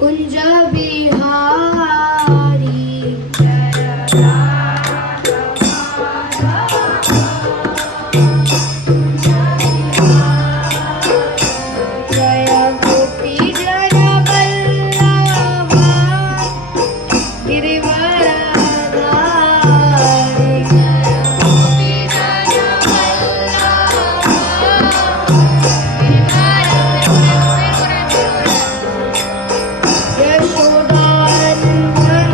कुंज बिहारी जय राधा जय गोपी जन वल्लभा गिरिवरधारी गोपी जन वल्लभा यशोदानंदन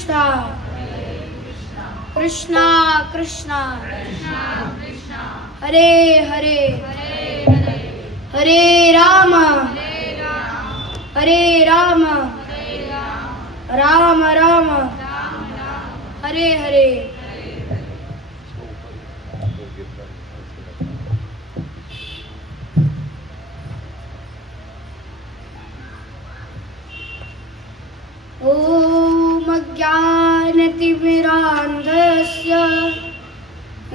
कृष्णा कृष्णा कृष्णा हरे हरे हरे राम राम राम हरे हरे। ॐ अज्ञानतिमिरान्धस्य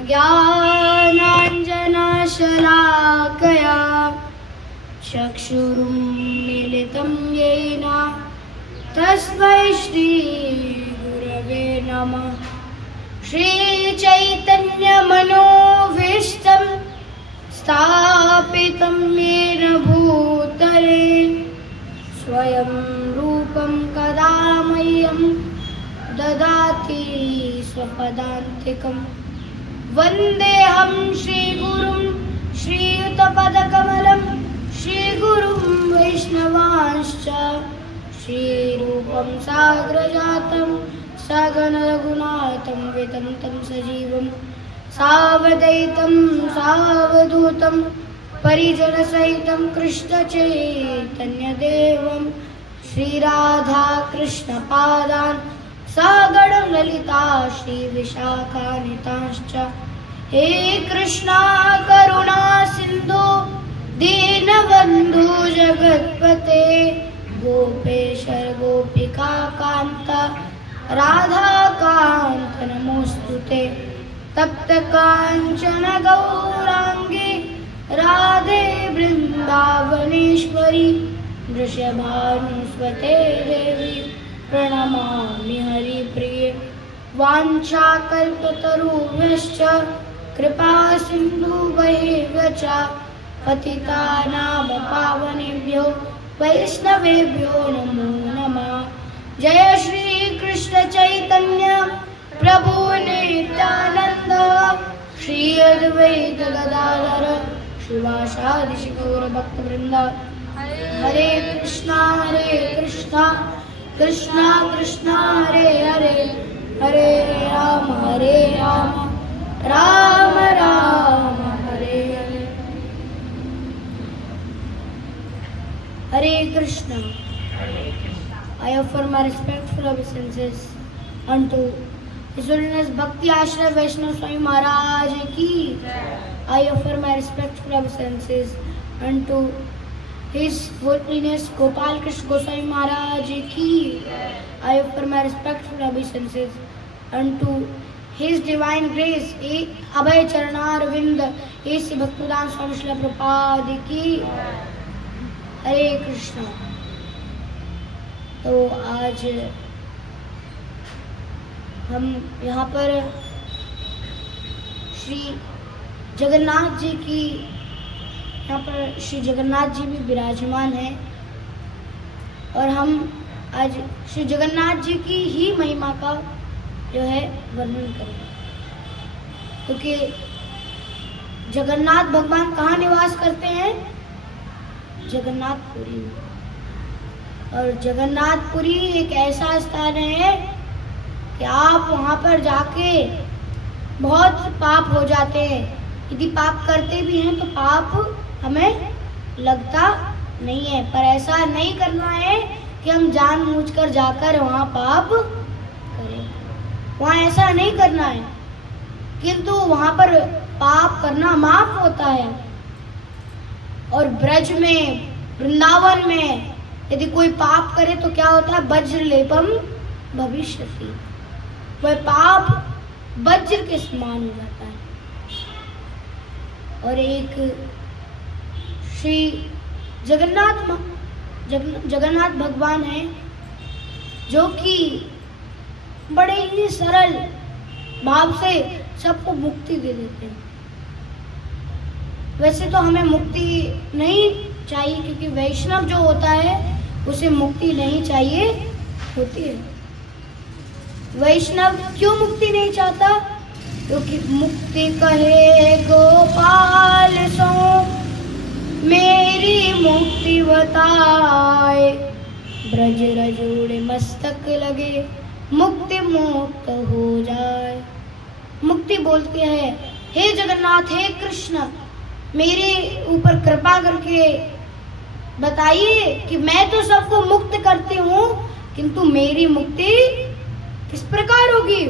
ज्ञानाञ्जनशलाकया चक्षुरुन्मीलितं येन तस्मै श्रीगुरवे नमः। श्रीचैतन्यमनोभीष्टं स्थापितं येन भूतले स्वयं रूपं कदा मह्यं ददाति स्वपदान्तिकं। वन्देऽहं श्रीगुरुं श्रीयुतपदकमलं श्रीगुरुं वैष्णवांश्च श्रीरूपं साग्रजातं सगणरघुनाथं वितं तं सजीवं सावधैतं सावधूतं परिजनसहितं कृष्णचैतन्यदेवं श्रीराधाकृष्णपादान् सगणं ललिता श्रीविशाखान्वितांश्च। हे कृष्णा करुणा सिन्धु दीनबन्धु जगत्पते गोपेश गोपिका कान्त राधाकान्त नमोऽस्तुते। तप्त काञ्चन गौराङ्गी राधे वृन्दावनेश्वरी वृषभानुस्वते देवी प्रणमामि हरिप्रिये। वाञ्छाकल्पतरुभ्यश्च कृपा सिन्धुभ्येव च पतितानां पावनेभ्यो वैष्णवेभ्यो नमो नमः। जय श्री कृष्ण चैतन्य प्रभु नित्यानंद श्री अद्वैत गदाधर श्रीवासादि गौर भक्तवृंद। हरे कृष्णा कृष्णा कृष्णा हरे हरे हरे राम राम राम हरे हरे। हरे Krishna. I offer my respectful obeisances unto His Holiness Bhakti Ashraya Vaishnav Swami Maharaj ki. I offer my respectful obeisances unto His Holiness Gopal Krishna Goswami Maharaj ki. I offer my respectful obeisances unto His Divine Grace Abhay Charanarvind A.C. Bhaktivedanta Swami Srila Prabhupada ki. हरे कृष्णा। तो आज हम यहाँ पर श्री जगन्नाथ जी की श्री जगन्नाथ जी भी विराजमान हैं और हम आज श्री जगन्नाथ जी की ही महिमा का जो है वर्णन करेंगे, क्योंकि जगन्नाथ भगवान कहाँ निवास करते हैं? जगन्नाथपुरी में। और जगन्नाथपुरी एक ऐसा स्थान है कि आप वहाँ पर जाके बहुत पाप हो जाते हैं। यदि पाप करते भी हैं तो पाप हमें लगता नहीं है, पर ऐसा नहीं करना है कि हम जानबूझकर जाकर वहाँ पाप करें। वहाँ ऐसा नहीं करना है, किंतु वहाँ पर पाप करना माफ होता है। और ब्रज में वृंदावन में यदि कोई पाप करे तो क्या होता है? वज्र लेपम भविष्यति। वह पाप वज्र के समान हो जाता है। और एक श्री जगन्नाथ भगवान है जो कि बड़े ही सरल भाव से सबको मुक्ति दे देते हैं। वैसे तो हमें मुक्ति नहीं चाहिए, क्योंकि वैष्णव जो होता है उसे मुक्ति नहीं चाहिए होती है। वैष्णव क्यों मुक्ति नहीं चाहता? क्योंकि मुक्ति कहे गोपाल सो मेरी मुक्ति बताए, ब्रज रजोड़े मस्तक लगे मुक्ति मुक्त हो जाए। मुक्ति बोलते हैं, हे जगन्नाथ, हे कृष्ण, मेरे ऊपर कृपा करके बताइए कि मैं तो सबको मुक्त करती हूँ, किंतु मेरी मुक्ति किस प्रकार होगी।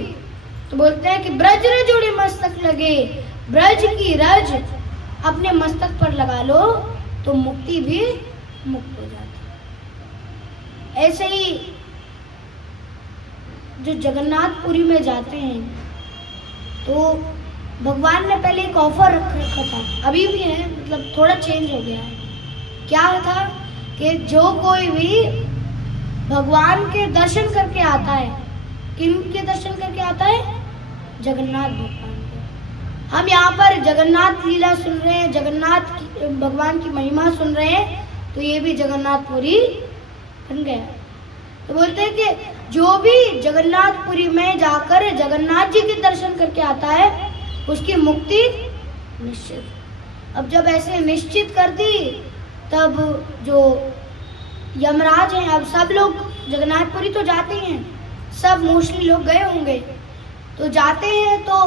तो बोलते हैं कि ब्रज रजोड़े मस्तक लगे, ब्रज की रज अपने मस्तक पर लगा लो तो मुक्ति भी मुक्त हो जाती है। ऐसे ही जो जगन्नाथपुरी में जाते हैं तो भगवान ने पहले एक ऑफर रखा था, अभी भी है, मतलब थोड़ा चेंज हो गया है। क्या था कि जो कोई भी भगवान के दर्शन करके आता है, किन के दर्शन करके आता है? जगन्नाथ भगवान के। हम यहाँ पर जगन्नाथ लीला सुन रहे हैं, जगन्नाथ भगवान की महिमा सुन रहे हैं, तो ये भी जगन्नाथपुरी बन गया। तो बोलते हैं कि जो भी जगन्नाथपुरी में जाकर जगन्नाथ जी के दर्शन करके आता है उसकी मुक्ति निश्चित। अब जब ऐसे निश्चित कर दी तब जो यमराज हैं, अब सब लोग जगन्नाथपुरी तो जाते हैं, सब मोस्टली लोग गए होंगे, तो जाते हैं तो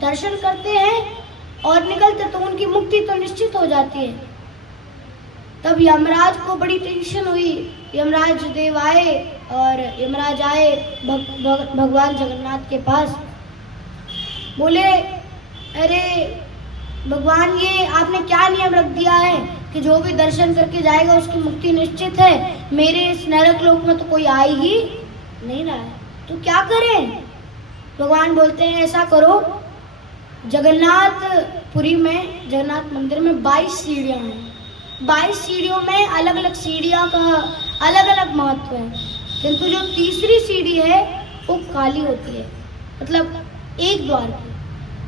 दर्शन करते हैं और निकलते तो उनकी मुक्ति तो निश्चित हो जाती है। तब यमराज को बड़ी टेंशन हुई, यमराज देव आए और यमराज आए भगवान जगन्नाथ के पास, बोले अरे भगवान, ये आपने क्या नियम रख दिया है कि जो भी दर्शन करके जाएगा उसकी मुक्ति निश्चित है, मेरे इस नरक लोक में तो कोई आ ही नहीं रहा है, तो क्या करें। भगवान बोलते हैं ऐसा करो, जगन्नाथपुरी में, जगन्नाथ मंदिर में 22 सीढ़ियाँ हैं, 22 सीढ़ियों में अलग अलग सीढ़ियाँ का अलग अलग महत्व है, किंतु जो तीसरी सीढ़ी है वो काली होती है, मतलब एक द्वार की,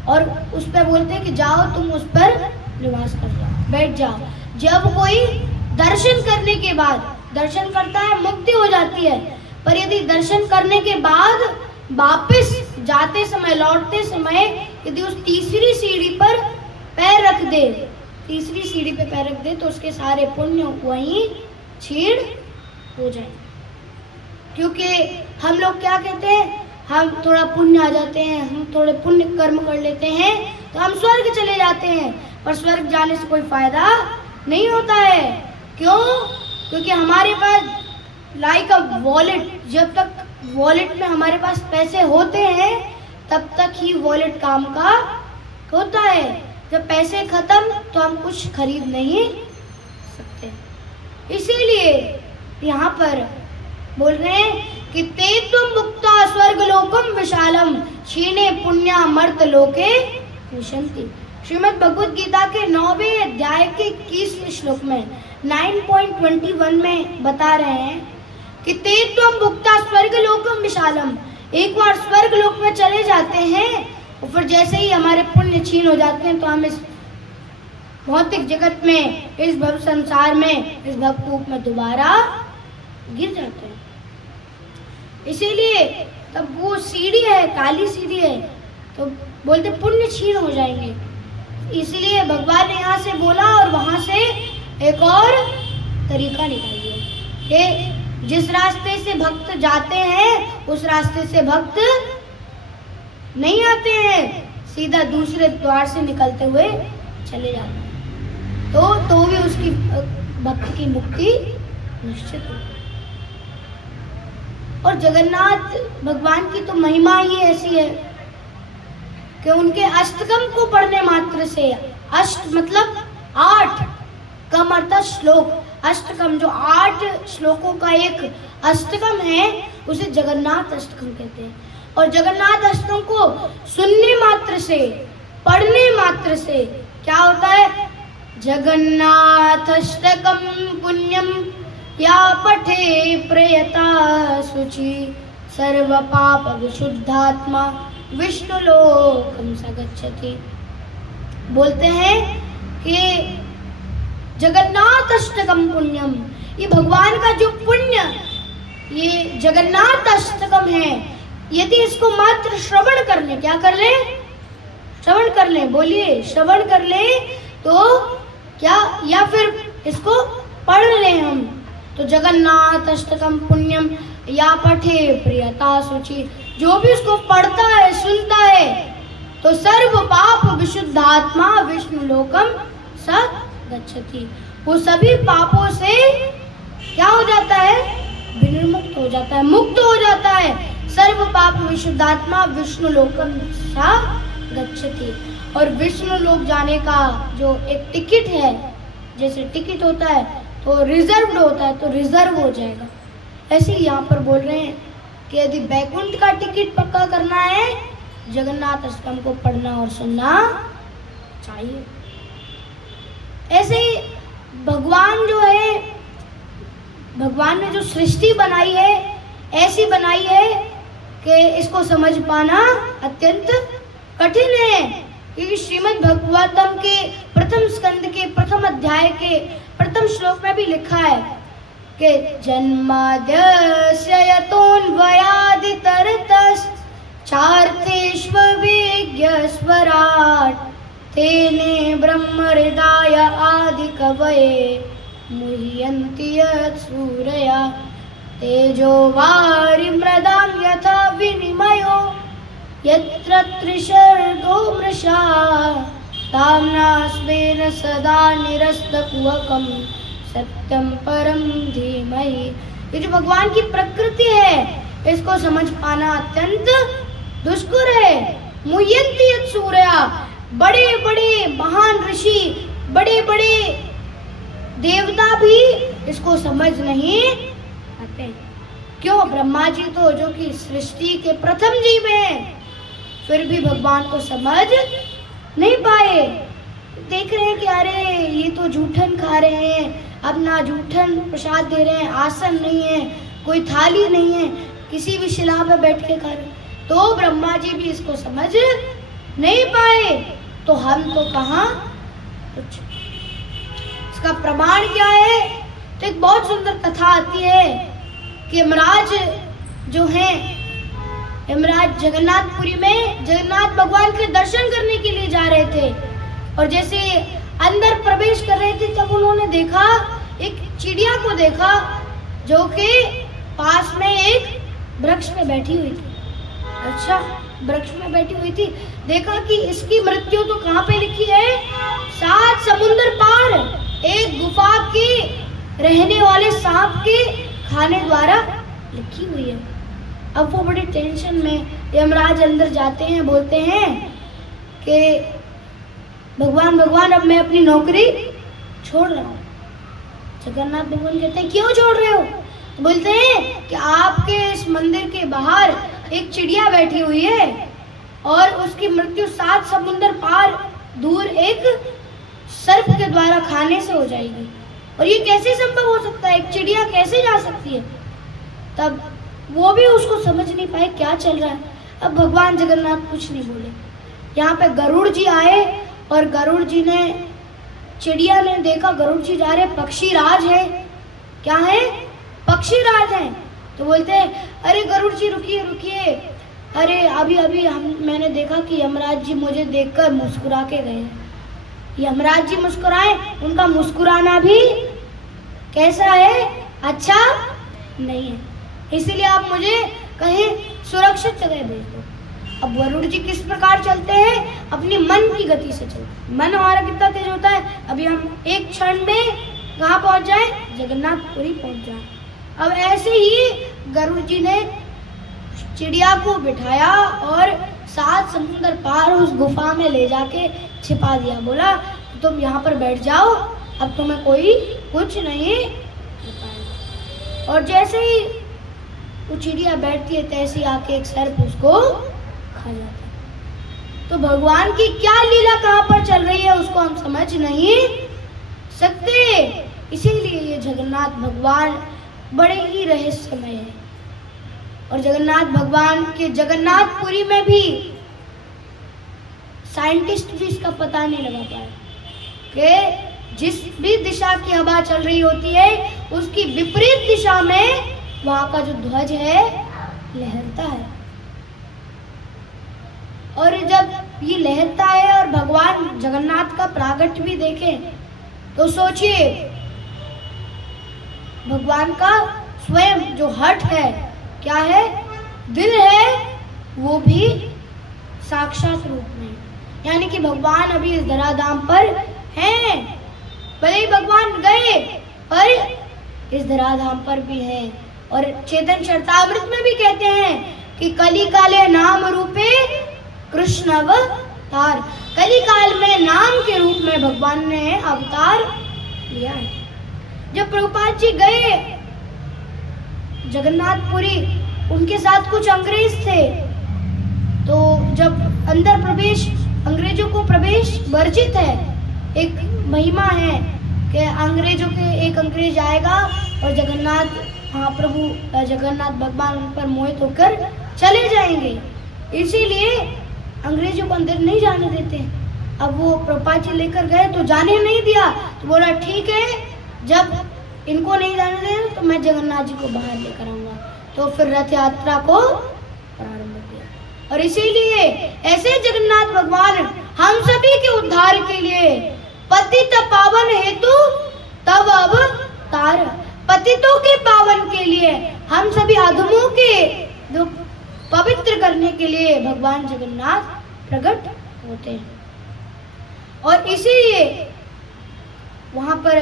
और उस पर बोलते हैं कि जाओ तुम उस पर निवास कर जाओ, बैठ जाओ। जब कोई दर्शन करने के बाद दर्शन करता है मुक्ति हो जाती है, पर यदि दर्शन करने के बाद वापस जाते समय, लौटते समय यदि उस तीसरी सीढ़ी पर पैर रख दे, तीसरी सीढ़ी पे पैर रख दे तो उसके सारे पुण्य वहीं छीड़ हो जाए। क्योंकि हम लोग क्या कहते हैं, हम थोड़ा पुण्य आ जाते हैं, हम थोड़े पुण्य कर्म कर लेते हैं तो हम स्वर्ग चले जाते हैं, पर स्वर्ग जाने से कोई फायदा नहीं होता है। क्यों? क्योंकि हमारे पास लाइक अ वॉलेट, जब तक वॉलेट में हमारे पास पैसे होते हैं तब तक ही वॉलेट काम का होता है। जब पैसे खत्म तो हम कुछ खरीद नहीं सकते। इसीलिए यहाँ पर बोल रहे हैं कि ते तुम मुक्ता स्वर्गलोकम विशालम क्षीणे पुण्या मर्त लोके विशंति। श्रीमद् भगवद गीता के 9वें अध्याय के 21वें श्लोक में 9.21 में बता रहे हैं कि ते तुम मुक्ता स्वर्गलोकम विशालम, एक बार स्वर्गलोक में चले जाते हैं और फिर जैसे ही हमारे पुण्य छीन हो जाते हैं तो हम इस भौतिक जगत में, इस भव संसार में, इस भवकूप में दोबारा गिर जाते हैं। इसीलिए तब वो सीढ़ी है, काली सीढ़ी है, तो बोलते पुण्य छीन हो जाएंगे। इसलिए भगवान ने यहाँ से बोला और वहाँ से एक और तरीका निकाल दिया कि जिस रास्ते से भक्त जाते हैं उस रास्ते से भक्त नहीं आते हैं, सीधा दूसरे द्वार से निकलते हुए चले जाते हैं, तो भी उसकी भक्त की मुक्ति निश्चित होगी। और जगन्नाथ भगवान की तो महिमा ही ऐसी है कि उनके अष्टकम को पढ़ने मात्र से, अष्ट मतलब 8, कम अर्थात श्लोक, अष्टकम जो 8 श्लोकों का एक अष्टकम है उसे जगन्नाथ अष्टकम कहते हैं। और जगन्नाथ अष्टकम को सुनने मात्र से, पढ़ने मात्र से क्या होता है, जगन्नाथ अष्टकम पुण्यम या पठे प्रयता शुचि सर्व पाप विशुद्धात्मा विष्णु लोकम सगच्छति। बोलते हैं कि जगन्नाथ अष्टकम पुण्यम, ये भगवान का जो पुण्य, ये जगन्नाथ अष्टकम है, यदि इसको मात्र श्रवण कर ले, क्या कर ले, श्रवण कर ले, बोलिए श्रवण कर ले, तो क्या, या फिर इसको पढ़ ले हम, तो जगन्नाथ अष्टकम पुण्यम या पठे प्रियता शुचि, जो भी उसको पढ़ता है सुनता है तो सर्व पाप विशुद्धात्मा विष्णु लोकम स गच्छति, वो सभी पापों से क्या हो जाता है, विनिर्मुक्त हो जाता है, मुक्त हो जाता है। सर्व पाप विशुद्धात्मा विष्णु लोकम स गच्छति, और विष्णु लोक जाने का जो एक टिकट है, जैसे टिकट होता है तो रिजर्व्ड होता है, तो रिजर्व हो जाएगा। ऐसे ही यहाँ पर बोल रहे हैं कि यदि बैकुंठ का टिकट पक्का करना है, जगन्नाथ अष्टकम को पढ़ना और सुनना चाहिए। ऐसे ही भगवान जो है, भगवान ने जो सृष्टि बनाई है ऐसी बनाई है कि इसको समझ पाना अत्यंत कठिन है, क्योंकि श्रीमद् भागवतम के प्रथम स्कंद के प्रथम अध्याय के प्रथम श्लोक में भी लिखा है कि जन्माद्यस्य यतोऽन्वयादितरतश्च चार्थेष्वभिज्ञस्वराट् तेने ब्रह्महृदाय आदिकवये मुह्यन्ति यत्सूरया तेजो वारिमृदां यथा विनिमयो यत्र त्रिसर्गो मृषा ताम्ना स्वेन सदा निरस्तकुहकं सत्यं परं धीमहि। ये जो भगवान की प्रकृति है इसको समझ पाना अत्यंत दुष्कर है। मुह्यन्ति यत्सूरया, बड़े बड़े महान ऋषि, बड़े बड़े देवता भी इसको समझ नहीं आते। क्यों? ब्रह्मा जी तो जो कि सृष्टि के प्रथम जीव हैं, फिर भी भगवान को समझ नहीं पाए। देख रहे हैं कि अरे ये तो जूठन खा रहे हैं, अपना जूठन प्रसाद दे रहे हैं, आसन नहीं है, कोई थाली नहीं है, किसी भी शिला पे बैठ के खा रहे, तो ब्रह्मा जी भी इसको समझ नहीं पाए, तो हम तो कहाँ कुछ। इसका प्रमाण क्या है? तो एक बहुत सुंदर कथा आती है कि यमराज जो हैं, यमराज जगन्नाथपुरी में जगन्नाथ भगवान के दर्शन करने के लिए जा रहे थे, और जैसे अंदर प्रवेश कर रहे थे तब उन्होंने देखा, एक चिड़िया को देखा जो कि पास में एक वृक्ष में बैठी हुई थी। अच्छा, वृक्ष में बैठी हुई थी, देखा कि इसकी मृत्यु तो कहाँ पे लिखी है? 7 समुंदर पार एक गुफा के रहने वाले सांप के खाने द्वारा लिखी हुई है। अब वो बड़ी टेंशन में, यमराज अंदर जाते हैं, बोलते हैं कि भगवान भगवान अब मैं अपनी नौकरी छोड़ रहा हूँ। जगन्नाथ भगवान कहते हैं क्यों छोड़ रहे हो? तो बोलते हैं कि आपके इस मंदिर के बाहर एक चिड़िया बैठी हुई है और उसकी मृत्यु 7 समुंदर पार दूर एक सर्प के द्वारा खाने से हो जाएगी, और ये कैसे संभव हो सकता है? एक चिड़िया कैसे जा सकती है? तब वो भी उसको समझ नहीं पाए क्या चल रहा है। अब भगवान जगन्नाथ कुछ नहीं बोले। यहाँ पे गरुड़ जी आए, और गरुड़ जी ने, चिड़िया ने देखा गरुड़ जी जा रहे, पक्षी राज है। क्या है? पक्षी राज है। तो बोलते हैं अरे गरुड़ जी रुकिए रुकिए, अरे अभी अभी मैंने देखा कि यमराज जी मुझे देखकर मुस्कुरा के गए। यमराज जी मुस्कुराए, उनका मुस्कुराना भी कैसा है? अच्छा नहीं है, इसीलिए आप मुझे कहीं सुरक्षित जगह भेज दो। अब गरुड़ जी किस प्रकार चलते हैं? अपनी मन की गति से चलते हैं। मन हमारा कितना तेज होता है? अभी हम एक क्षण में कहाँ पहुँच जाए? जगन्नाथपुरी पहुँच जाए। अब ऐसे ही गरुड़ जी ने चिड़िया को बिठाया और 7 समुंदर पार उस गुफा में ले जाके छिपा दिया। बोला तुम यहाँ पर बैठ जाओ, अब तुम्हें कोई कुछ नहीं बताएगा। और जैसे ही वो चिड़िया बैठती है तैसे आके एक सर्प उसको खा जाता है। तो भगवान की क्या लीला कहाँ पर चल रही है उसको हम समझ नहीं सकते। इसीलिए ये जगन्नाथ भगवान बड़े ही रहस्यमय है। और जगन्नाथ भगवान के जगन्नाथपुरी में भी साइंटिस्ट भी इसका पता नहीं लगा पाए कि जिस भी दिशा की हवा चल रही होती है उसकी विपरीत दिशा में वहां का जो ध्वज है लहरता है। और जब ये लहरता है और भगवान जगन्नाथ का प्रागट्य भी देखें तो सोचिए, भगवान का स्वयं जो हट है क्या है? दिल है, वो भी साक्षात रूप में। यानी कि भगवान अभी इस धराधाम पर हैं, भले ही भगवान गए पर इस धराधाम पर भी हैं। और चेतन चरितामृत में भी कहते हैं कि कली काले नाम रूपे कृष्ण अवतार। कली काल में नाम के रूप में भगवान ने अवतार लिया है। जब प्रभुपाद जी गए जगन्नाथपुरी, उनके साथ कुछ अंग्रेज थे, तो जब अंदर प्रवेश, अंग्रेजों को प्रवेश वर्जित है। एक महिमा है कि अंग्रेजों के एक अंग्रेज आएगा और जगन्नाथ महाप्रभु जगन्नाथ भगवान उन पर मोहित होकर चले जाएंगे, इसीलिए अंग्रेजों को अंदर नहीं जाने देते। अब वो प्रभुपाद जी लेकर गए तो जाने नहीं दिया, तो बोला ठीक है, जब इनको नहीं जाने दें तो मैं जगन्नाथ जी को बाहर लेकर आऊंगा। तो फिर रथ यात्रा को प्रारंभ किया। और इसीलिए ऐसे जगन्नाथ भगवान हम सभी के उद्धार के लिए पतित पावन हेतु तब अवतार, पतितों के पावन के लिए, हम सभी अधमों के जो पवित्र करने के लिए भगवान जगन्नाथ प्रकट होते हैं। और इसीलिए वहां पर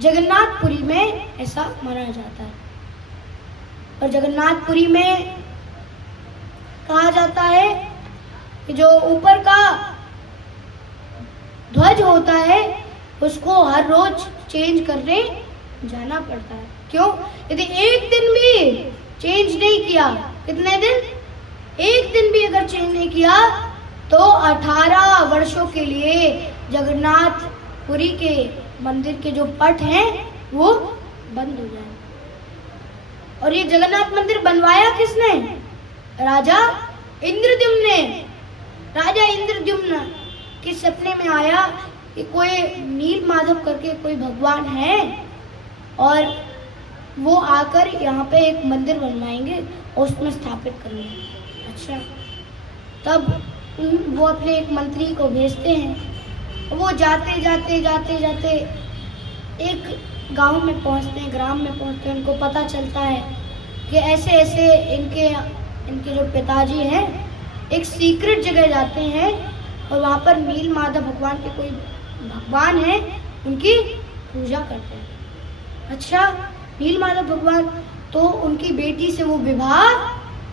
जगन्नाथपुरी में ऐसा माना जाता है। और जगन्नाथपुरी में कहा जाता है कि जो ऊपर का ध्वज होता है उसको हर रोज चेंज करने जाना पड़ता है। क्यों? यदि एक दिन भी चेंज नहीं किया, कितने दिन? एक दिन भी अगर चेंज नहीं किया तो 18 वर्षों के लिए जगन्नाथपुरी के मंदिर के जो पट हैं वो बंद हो जाए। और ये जगन्नाथ मंदिर बनवाया किसने? राजा इंद्रद्युम्न ने। राजा इंद्रद्युम्न के सपने में आया कि कोई नील माधव करके कोई भगवान है और वो आकर यहाँ पे एक मंदिर बनवाएंगे और उसमें स्थापित करेंगे। अच्छा, तब वो अपने एक मंत्री को भेजते हैं। वो जाते जाते जाते जाते एक गांव में पहुंचते हैं, ग्राम में पहुंचते हैं। उनको पता चलता है कि ऐसे ऐसे इनके जो पिताजी हैं एक सीक्रेट जगह जाते हैं और वहाँ पर नील माधव भगवान के कोई भगवान हैं, उनकी पूजा करते हैं। अच्छा, नील माधव भगवान, तो उनकी बेटी से वो विवाह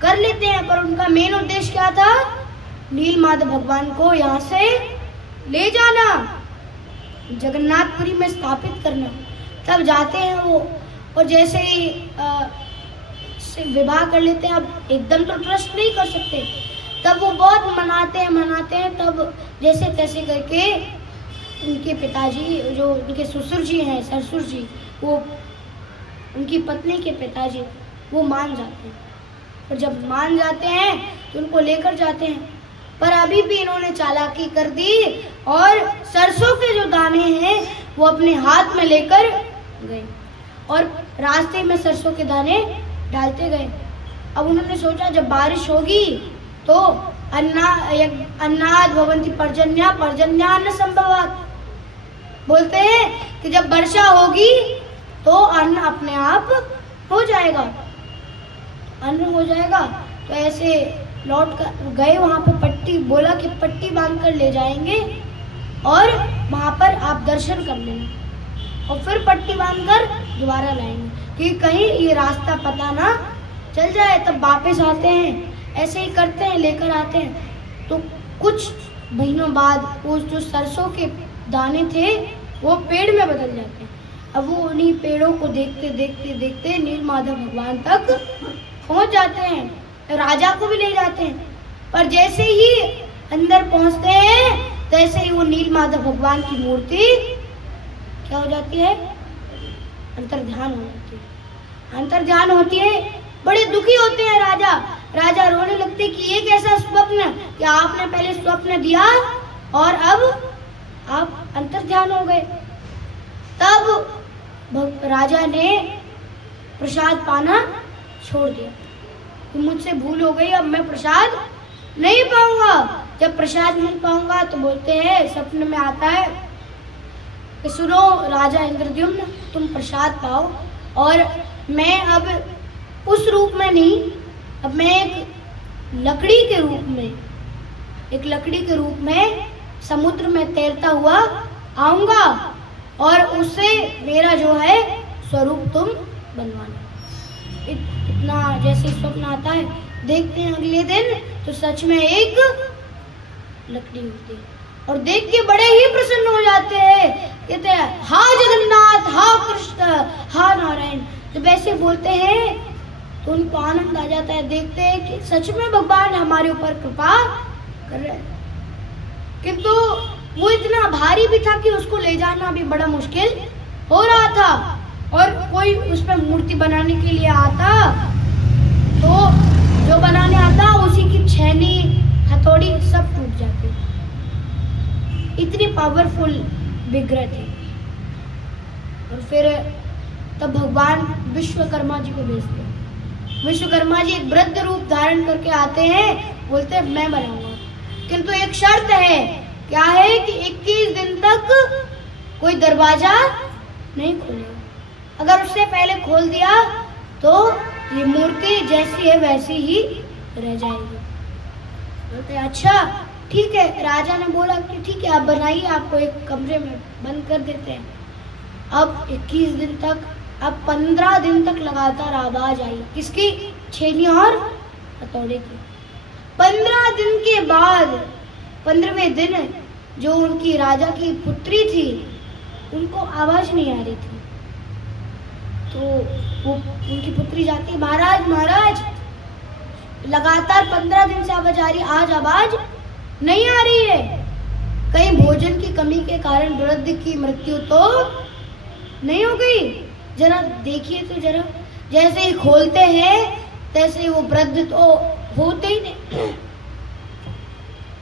कर लेते हैं, पर उनका मेन उद्देश्य क्या था? नील माधव भगवान को यहाँ से ले जाना, जगन्नाथपुरी में स्थापित करना। तब जाते हैं वो, और जैसे ही विवाह कर लेते हैं, अब एकदम तो ट्रस्ट नहीं कर सकते, तब वो बहुत मनाते हैं। तब जैसे तैसे करके उनके पिताजी, जो उनके ससुर जी हैं, ससुर जी, वो उनकी पत्नी के पिताजी वो मान जाते हैं। और जब मान जाते हैं तो उनको लेकर जाते हैं, पर अभी भी इन्होंने चालाकी कर दी और सरसों के जो दाने हैं वो अपने हाथ में लेकर गए और रास्ते में सरसों के दाने डालते गए। अब उन्होंने सोचा जब बारिश होगी तो अन्नाद भवन्ति पर्जन्या पर्जन्यान्न संभवात्, बोलते हैं कि जब वर्षा होगी तो अन्न अपने आप हो जाएगा, अन्न हो जाएगा। तो ऐसे लौट कर गए वहाँ पर, पट्टी बोला कि पट्टी बांध कर ले जाएंगे और वहाँ पर आप दर्शन कर लेना, और फिर पट्टी बांध कर दोबारा लाएंगे कि कहीं ये रास्ता पता ना चल जाए। तब वापस आते हैं, ऐसे ही करते हैं, लेकर आते हैं। तो कुछ महीनों बाद वो जो सरसों के दाने थे वो पेड़ में बदल जाते हैं। अब वो उन्हीं पेड़ों को देखते देखते देखते नील माधव भगवान तक पहुंच जाते हैं, राजा को भी ले जाते हैं। पर जैसे ही अंदर पहुंचते हैं तैसे ही वो नील माधव भगवान की मूर्ति क्या हो जाती है? अंतर्ध्यान हो जाती है। अंतर्ध्यान होती है, बड़े दुखी होते हैं राजा। राजा रोने लगते कि ये कैसा स्वप्न कि आपने पहले स्वप्न दिया और अब आप अंतर्ध्यान हो गए। तब राजा ने प्रसाद पाना छोड़ दिया, तो मुझसे भूल हो गई, अब मैं प्रसाद नहीं पाऊंगा। जब प्रसाद नहीं पाऊंगा तो बोलते हैं, सपने में आता है कि सुनो राजा इंद्रद्युम्न, तुम प्रसाद पाओ और मैं अब उस रूप में नहीं अब मैं एक लकड़ी के रूप में समुद्र में तैरता हुआ आऊंगा और उससे मेरा जो है स्वरूप तुम बनवाना। इतना जैसे स्वप्न आता है, देखते हैं अगले दिन तो सच में एक लकड़ी होती है और देख के बड़े ही प्रसन्न हो जाते हैं। कहते हैं हा जगन्नाथ, हा कृष्ण, हा नारायण। जब ऐसे बोलते हैं तो उनको आनंद आ जाता है। देखते हैं कि सच में भगवान हमारे ऊपर कृपा कर रहे हैं। किंतु वो इतना भारी भी था कि उसको ले जाना भी बड़ा मुश्किल हो रहा था और कोई उस पर मूर्ति बनाने के लिए आता तो जो बनाने आता उसी की छेनी, हथौड़ी सब टूट जाती। इतनी पावरफुल विग्रह थे। और फिर तब भगवान विश्वकर्मा जी को भेजते हैं। विश्वकर्मा जी एक वृद्ध रूप धारण करके आते हैं, बोलते हैं मैं बनाऊंगा, किंतु एक शर्त है। क्या है कि 21 दिन तक कोई दरवाजा नहीं खोलेगा। अगर उससे पहले खोल दिया तो ये मूर्ति जैसी है वैसी ही रह जाएगी। बोलते अच्छा ठीक है। राजा ने बोला कि ठीक है आप बनाइए, आपको एक कमरे में बंद कर देते हैं। अब 21 दिन तक, अब 15 दिन तक लगातार आवाज आई। किसकी? छेनी और हथौड़े की। 15 दिन के बाद 15वें दिन जो उनकी राजा की पुत्री थी उनको आवाज नहीं आ रही थी। तो वो उनकी पुत्री जाती, महाराज महाराज लगातार 15 दिन से आवाज आ रही, आज आवाज नहीं आ रही है। कहीं भोजन की कमी के कारण वृद्ध की मृत्यु तो नहीं हो गई? जरा देखिए तो जरा। जैसे ही खोलते हैं तैसे ही वो वृद्ध तो होते ही नहीं,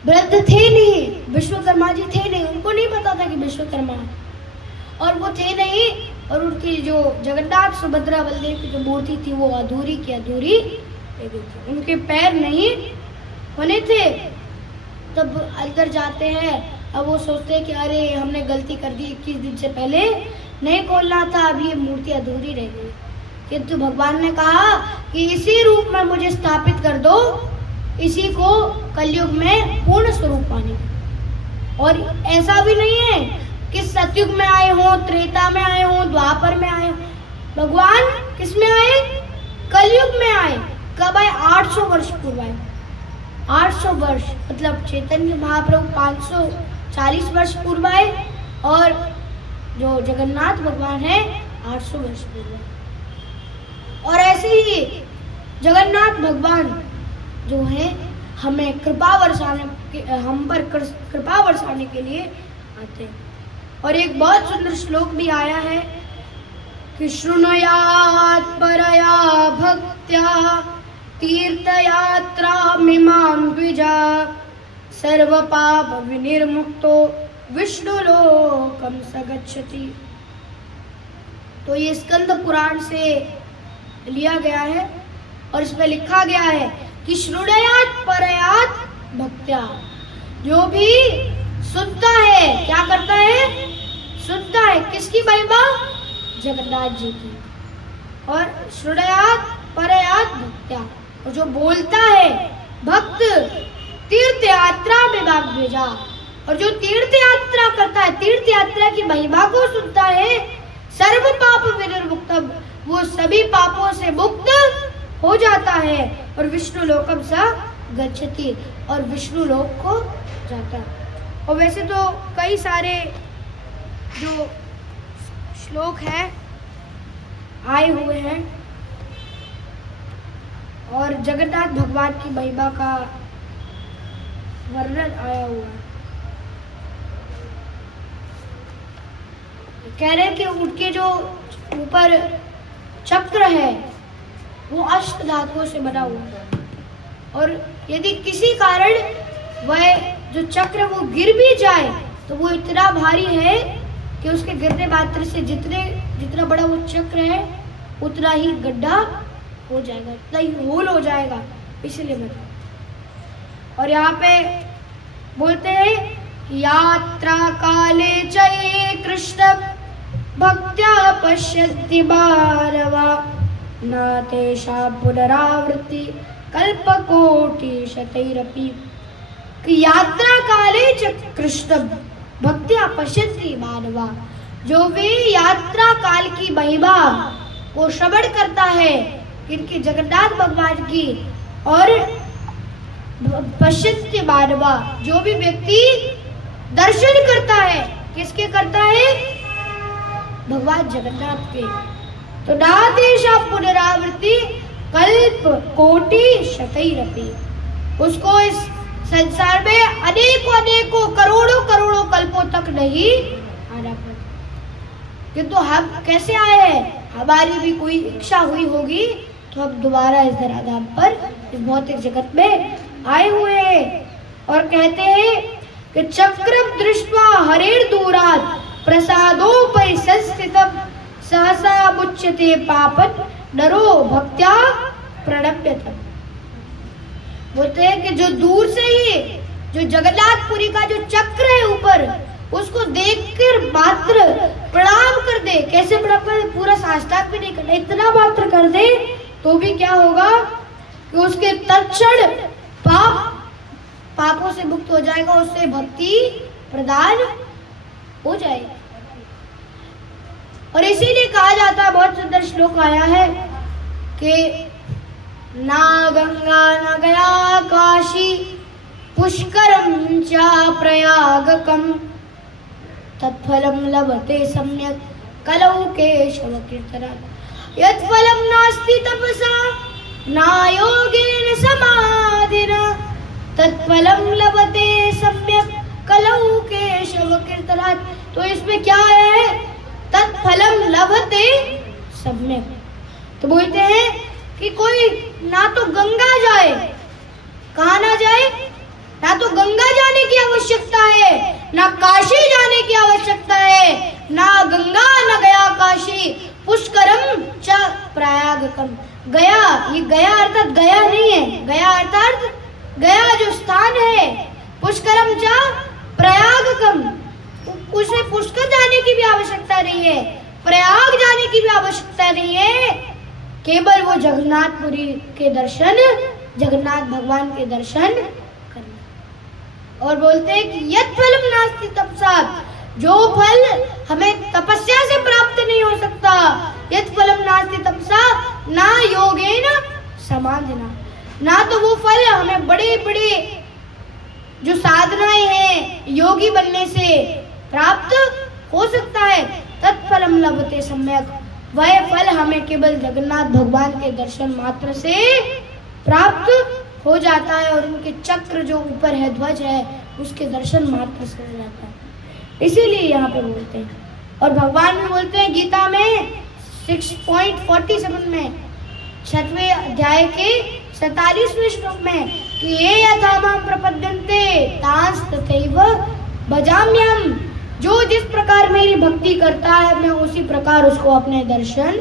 वृद्ध थे नहीं, विश्वकर्मा जी थे नहीं। उनको नहीं पता था कि विश्वकर्मा है और वो थे नहीं। और उनकी जो जगन्नाथ सुभद्रा बलदेव की जो मूर्ति थी वो अधूरी की अधूरी रह गई थी। उनके पैर नहीं होने थे। तब अंदर जाते हैं। अब वो सोचते हैं कि अरे हमने गलती कर दी, 21 दिन से पहले नहीं खोलना था, अब ये मूर्ति अधूरी रह गई। किंतु भगवान ने कहा कि इसी रूप में मुझे स्थापित कर दो, इसी को कलयुग में पूर्ण स्वरूप पाने। और ऐसा भी नहीं है कि सतयुग में आए हो, त्रेता में आए हो, द्वापर में आए हो। भगवान किस में आए? कलयुग में आए। कब आए? 800 वर्ष पूर्व आए। 800 वर्ष मतलब चैतन्य महाप्रभु 540 वर्ष पूर्व आए और जो जगन्नाथ भगवान है 800 वर्ष पूर्व। और ऐसे ही जगन्नाथ भगवान जो है हमें कृपा बरसाने, हम पर कृपा बरसाने के लिए आते हैं। और एक बहुत सुंदर श्लोक भी आया है कि शृणुयात् परया भक्त्या तीर्थयात्रा मिमां द्विजा सर्व पाप विनिर्मुक्तो विष्णुलोकम स गच्छति। तो ये स्कंद पुराण से लिया गया है और इसमें लिखा गया है कि शृणुयात् परयात् भक्त्या, जो भी सुनता है, क्या करता है? सुनता है। किसकी महिमा? जगन्नाथ जी की। और शृणुयात् परयात् भक्त्या, और जो बोलता है भक्त तीर्थ यात्रा में भाग भेजा, और जो तीर्थ यात्रा करता है, तीर्थ यात्रा की महिमा को सुनता है, सर्व पाप विनिर्मुक्तम, वो सभी पापों से मुक्त हो जाता है और विष्णु लोकम सा गच्छति, और विष्णु लोक को जाता है। और वैसे तो कई सारे जो श्लोक हैं आए हुए हैं और जगन्नाथ भगवान की महिमा का वर्णन आया हुआ है। कह रहे हैं कि उनके जो ऊपर चक्र है वो अष्ट धातुओं से बना हुआ है और यदि किसी कारण वह जो चक्र वो गिर भी जाए तो वो इतना भारी है कि उसके गिरने मात्र से जितना बड़ा वो चक्र है उतना ही गड्ढा हो जाएगा, उतना ही होल हो जाएगा, इसलिए मतलब। और यहाँ पे बोलते हैं यात्रा काले चये कृष्ण भक्त्या पश्यति बारवा न तेषा पुनरावृत्ति कल्पकोटि शतैरपि। कि यात्रा काले च कृष्ण भक्त्या पश्यन्ति मानवा। जो वे यात्रा काल की महिमा को श्रवण करता है इनके जगन्नाथ भगवान की, और पश्यन्ति मानवा, जो भी व्यक्ति दर्शन करता है, किसके करता है? भगवान जगन्नाथ के। तो नादेशा पुनरावृत्ति कल्प कोटि शतैरपि। उसको इस संसार में अनेकों अनेकों करोड़ों करोड़ों कल्पों तक नहीं आना पड़ता। किंतु हम कैसे आए हैं? हमारी भी कोई इच्छा हुई होगी तो हम दोबारा इस धराधाम पर, इस भौतिक जगत में आए हुए हैं। और कहते हैं कि चक्रम दृष्ट्वा हरेर दूरात् प्रसादोपरि संस्थितम् सहसा मुच्यते पापं नरो भक्त्या प्रणम्यते। बोलते हैं कि जो दूर से ही जो जगन्नाथपुरी का जो चक्र है ऊपर, उसको देखकर मात्र प्रणाम कर दे। कैसे प्रणाम कर दे? पूरा साष्टांग भी नहीं करना, इतना मात्र कर दे तो भी क्या होगा कि उसके तत्क्षण पापों से मुक्त हो जाएगा, उससे भक्ति प्रदान हो जाएगी। और इसीलिए कहा जाता है, बहुत सुंदर श्लोक आया है कि ना गंगा न गया काशी पुष्करम च प्रयागकम तत्फलम लभते सम्यक कलौ केशव कीर्तनात्। यत्फलम नास्ति तपसा न योगेन समाधिना तत्फलम लभते सम्यक कलौ केशव कीर्तनात्। तो इसमें क्या है? तत्फलम लभते सम्यक। तो बोलते हैं कि कोई ना तो गंगा जाए, कहाँ ना जाए? ना तो गंगा जाने की आवश्यकता है, ना काशी जाने की आवश्यकता है, ना गंगा न गया काशी पुष्करम च प्रयागकम। गया, ये गया अर्थात गया नहीं है, गया अर्थात गया जो स्थान है, पुष्करम च प्रयागकम, उसे पुष्कर जाने की भी आवश्यकता नहीं है, प्रयाग जाने की भी आवश्यकता नहीं है। केवल वो जगन्नाथपुरी के दर्शन, जगन्नाथ भगवान के दर्शन करना। और बोलते हैं कि यत् फलम नास्ति तपसा, जो फल हमें तपस्या से प्राप्त नहीं हो सकता, यत् फलम नास्ति तपसा ना योगेन समाधिना, ना तो वो फल हमें बड़े बड़े जो साधनाएं हैं योगी बनने से प्राप्त हो सकता है। तत्फलम लभते सम्यक, वह फल हमें केवल जगन्नाथ भगवान के दर्शन मात्र से प्राप्त हो जाता है, और उनके चक्र जो ऊपर है, ध्वज है, उसके दर्शन मात्र से हो जाता है। इसीलिए यहाँ पे बोलते हैं। और भगवान भी बोलते हैं गीता में 6.47 में 6वें अध्याय के 47वें श्लोक में कि ये यथा मां प्रपद्यन्ते तांस तथैव भजाम्यहम्। जो जिस प्रकार मेरी भक्ति करता है, मैं उसी प्रकार उसको अपने दर्शन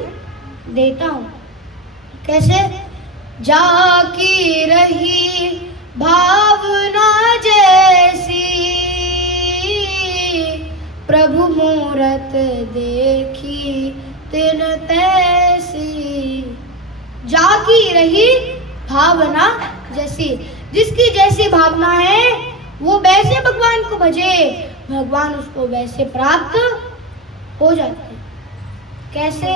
देता हूँ। कैसे? जाकी रही भावना जैसी प्रभु मूरत देखी तिन तैसी। जाकी रही भावना जैसी, जिसकी जैसी भावना है वो वैसे भगवान को भजे, भगवान उसको वैसे प्राप्त हो जाते हैं। कैसे?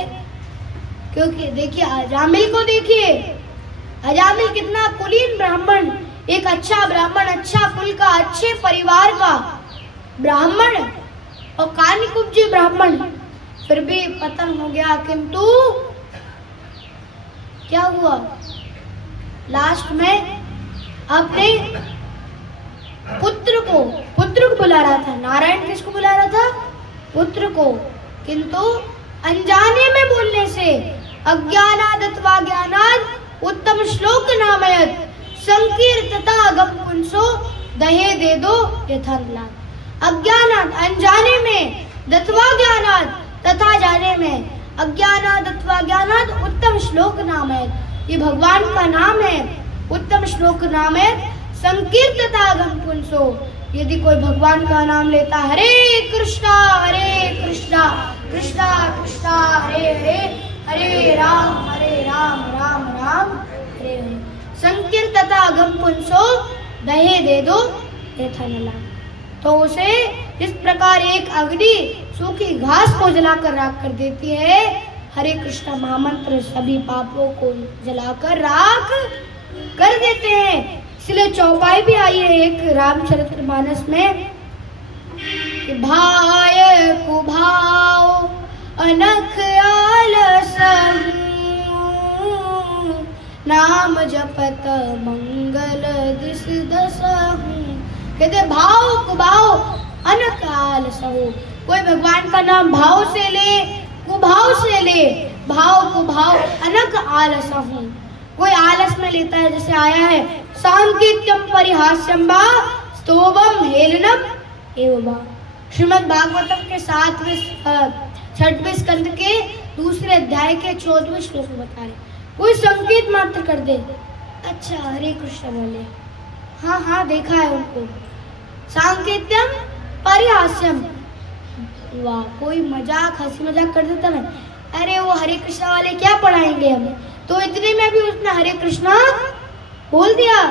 क्योंकि देखिए अजामिल को देखिए, अजामिल कितना कुलीन ब्राह्मण, एक अच्छा ब्राह्मण, अच्छा कुल का, अच्छे परिवार का ब्राह्मण, और कानिकुब्जी ब्राह्मण, फिर भी पतन हो गया। किंतु क्या हुआ? लास्ट में अपने पुत्र को बुला रहा था। नारायण किसको बुला रहा था? पुत्र को। किंतु अनजाने में बोलने से अज्ञानाद अथवा ज्ञानाद उत्तम श्लोक नामयत संकीर्तता गम पुंसो दहे दे दो यथान्लाद। अज्ञानाद अनजाने में, दत्वा ज्ञानाद तथा जाने में, अज्ञानाद अथवा ज्ञानाद उत्तम श्लोक नामयत, ये भगवान का नाम है, उत्तम श्लोक नामयत संकीर्तता गम पुंसो। यदि कोई भगवान का नाम लेता, हरे कृष्णा कृष्णा कृष्णा हरे हरे, हरे राम राम राम हरे हरे, तथा अगम पुंसो दहे दे दो ऐथा न लागे। तो उसे इस प्रकार एक अग्नि सूखी घास को जलाकर राख कर देती है, हरे कृष्ण महामंत्र सभी पापों को जलाकर राख कर देते हैं। इसलिए चौपाई भी आई है एक रामचरितमानस में, भाय कुभाव अनख आलस नाम जपत मंगल दिस दसहु। कहते भाव कुभाव अनख आलस हो, कोई भगवान का नाम भाव से ले कुभाव से ले, भाव कुभाव अनख आलस हो, कोई आलस में लेता है। जैसे आया है सांकीत्यम परिहास्यम वा स्तोभम हेलनम एवं वा, श्रीमद् भागवतम के 6वें स्कंद के 2 अध्याय के 14वें श्लोक में बता रहे, कोई संकेत मात्र कर दे, अच्छा हरे कृष्ण बोले, हाँ हाँ देखा है उनको, सांकेत्यम परिहास्यम, वाह कोई मजाक हंसी मजाक कर देता ना, अरे वो हरे कृष्ण वाले क्या पढ़ाएंगे हमें, तो इतने में भी उसने हरे कृष्णा बोल दिया।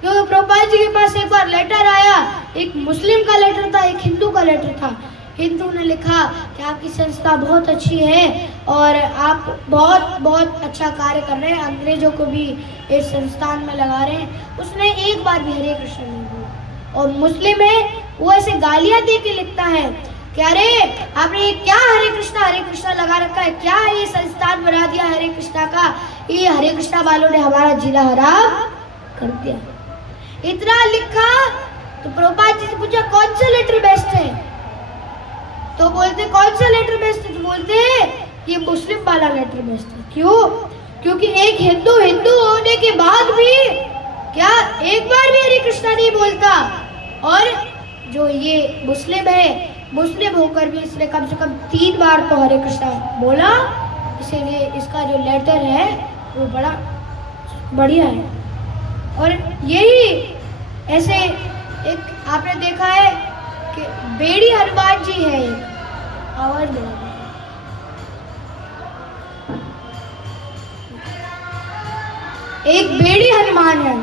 क्योंकि प्रभुपाद जी के पास एक बार लेटर आया, एक मुस्लिम का लेटर था, एक हिंदू का लेटर था। हिंदू ने लिखा कि आपकी संस्था बहुत अच्छी है और आप बहुत बहुत अच्छा कार्य कर रहे हैं, अंग्रेजों को भी इस संस्थान में लगा रहे हैं। उसने एक बार भी हरे कृष्ण नहीं बोला। और मुस्लिम है वो ऐसे गालियां दे के लिखता है कि अरे आपने क्या हरे कृष्णा लगा रखा है, क्या ये संस्थान बना दिया हरे कृष्णा का, ये हरे कृष्णा वालों ने हमारा जीना हराम कर दिया। इतना लिखा तो प्रभुपाद जी से पूछा कौन सा लेटर बेस्ट है, तो बोलते कौन सा लेटर बेस्ट है, तो बोलते ये मुस्लिम वाला लेटर बेस्ट है। क्यों? क्योंकि एक हिंदू होने के बाद भी क्या एक बार भी हरे कृष्णा नहीं बोलता, और जो ये मुस्लिम है, मुस्लिम होकर भी इसने कम से कम 3 बार तो हरे कृष्णा बोला। इसीलिए इसका जो लेटर है वो बड़ा बढ़िया है। और यही ऐसे एक आपने देखा है कि बेड़ी हनुमान जी है, आवाज बढ़ा, एक बेड़ी हनुमान है।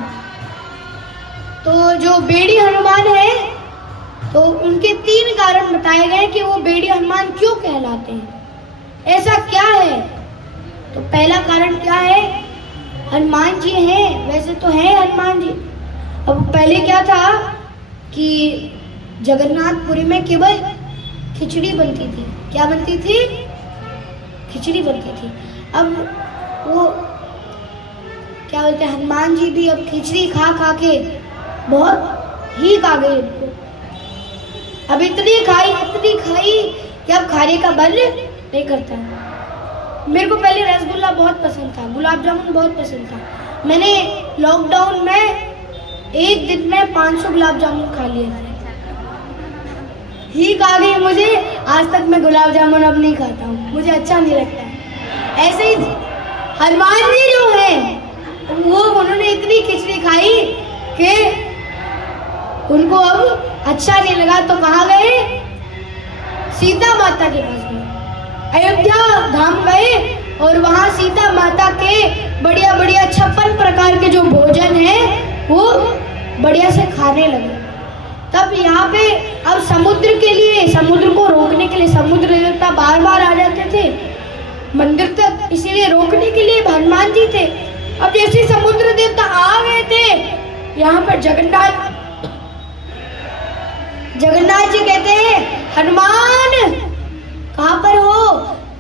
तो जो बेड़ी हनुमान है तो उनके 3 कारण बताए गए कि वो बेड़ी हनुमान क्यों कहलाते हैं, ऐसा क्या है। तो पहला कारण क्या है, हनुमान जी हैं, वैसे तो है हनुमान जी। अब पहले क्या था कि जगन्नाथपुरी में केवल खिचड़ी बनती थी, क्या बनती थी, खिचड़ी बनती थी। अब वो क्या बोलते हैं, हनुमान जी भी अब खिचड़ी खा खा के बहुत ही खा गए उनको। अब इतनी खाई कि अब खाने का मन नहीं करता है। मेरे को पहले रसगुल्ला बहुत पसंद था, गुलाब जामुन बहुत पसंद था। मैंने लॉकडाउन में एक दिन में 500 गुलाब जामुन खा लिए, ही खा गई मुझे। आज तक मैं गुलाब जामुन अब नहीं खाता हूँ, मुझे अच्छा नहीं लगता है। ऐसे ही हनुमान जी जो है वो उन्होंने इतनी खिचड़ी खाई कि उनको अब अच्छा नहीं लगा, तो कहाँ गए, सीता माता के पास गए, अयोध्या धाम गए और वहाँ सीता माता के बढ़िया बढ़िया 56 प्रकार के जो भोजन है वो बढ़िया से खाने लगे। तब यहाँ पे अब समुद्र के लिए, समुद्र को रोकने के लिए, समुद्र देवता बार बार आ जाते थे मंदिर तक, इसीलिए रोकने के लिए हनुमान जी थे। अब जैसे समुद्र देवता आ गए थे यहाँ पर जगन्नाथ जी कहते हैं हनुमान कहाँ पर हो।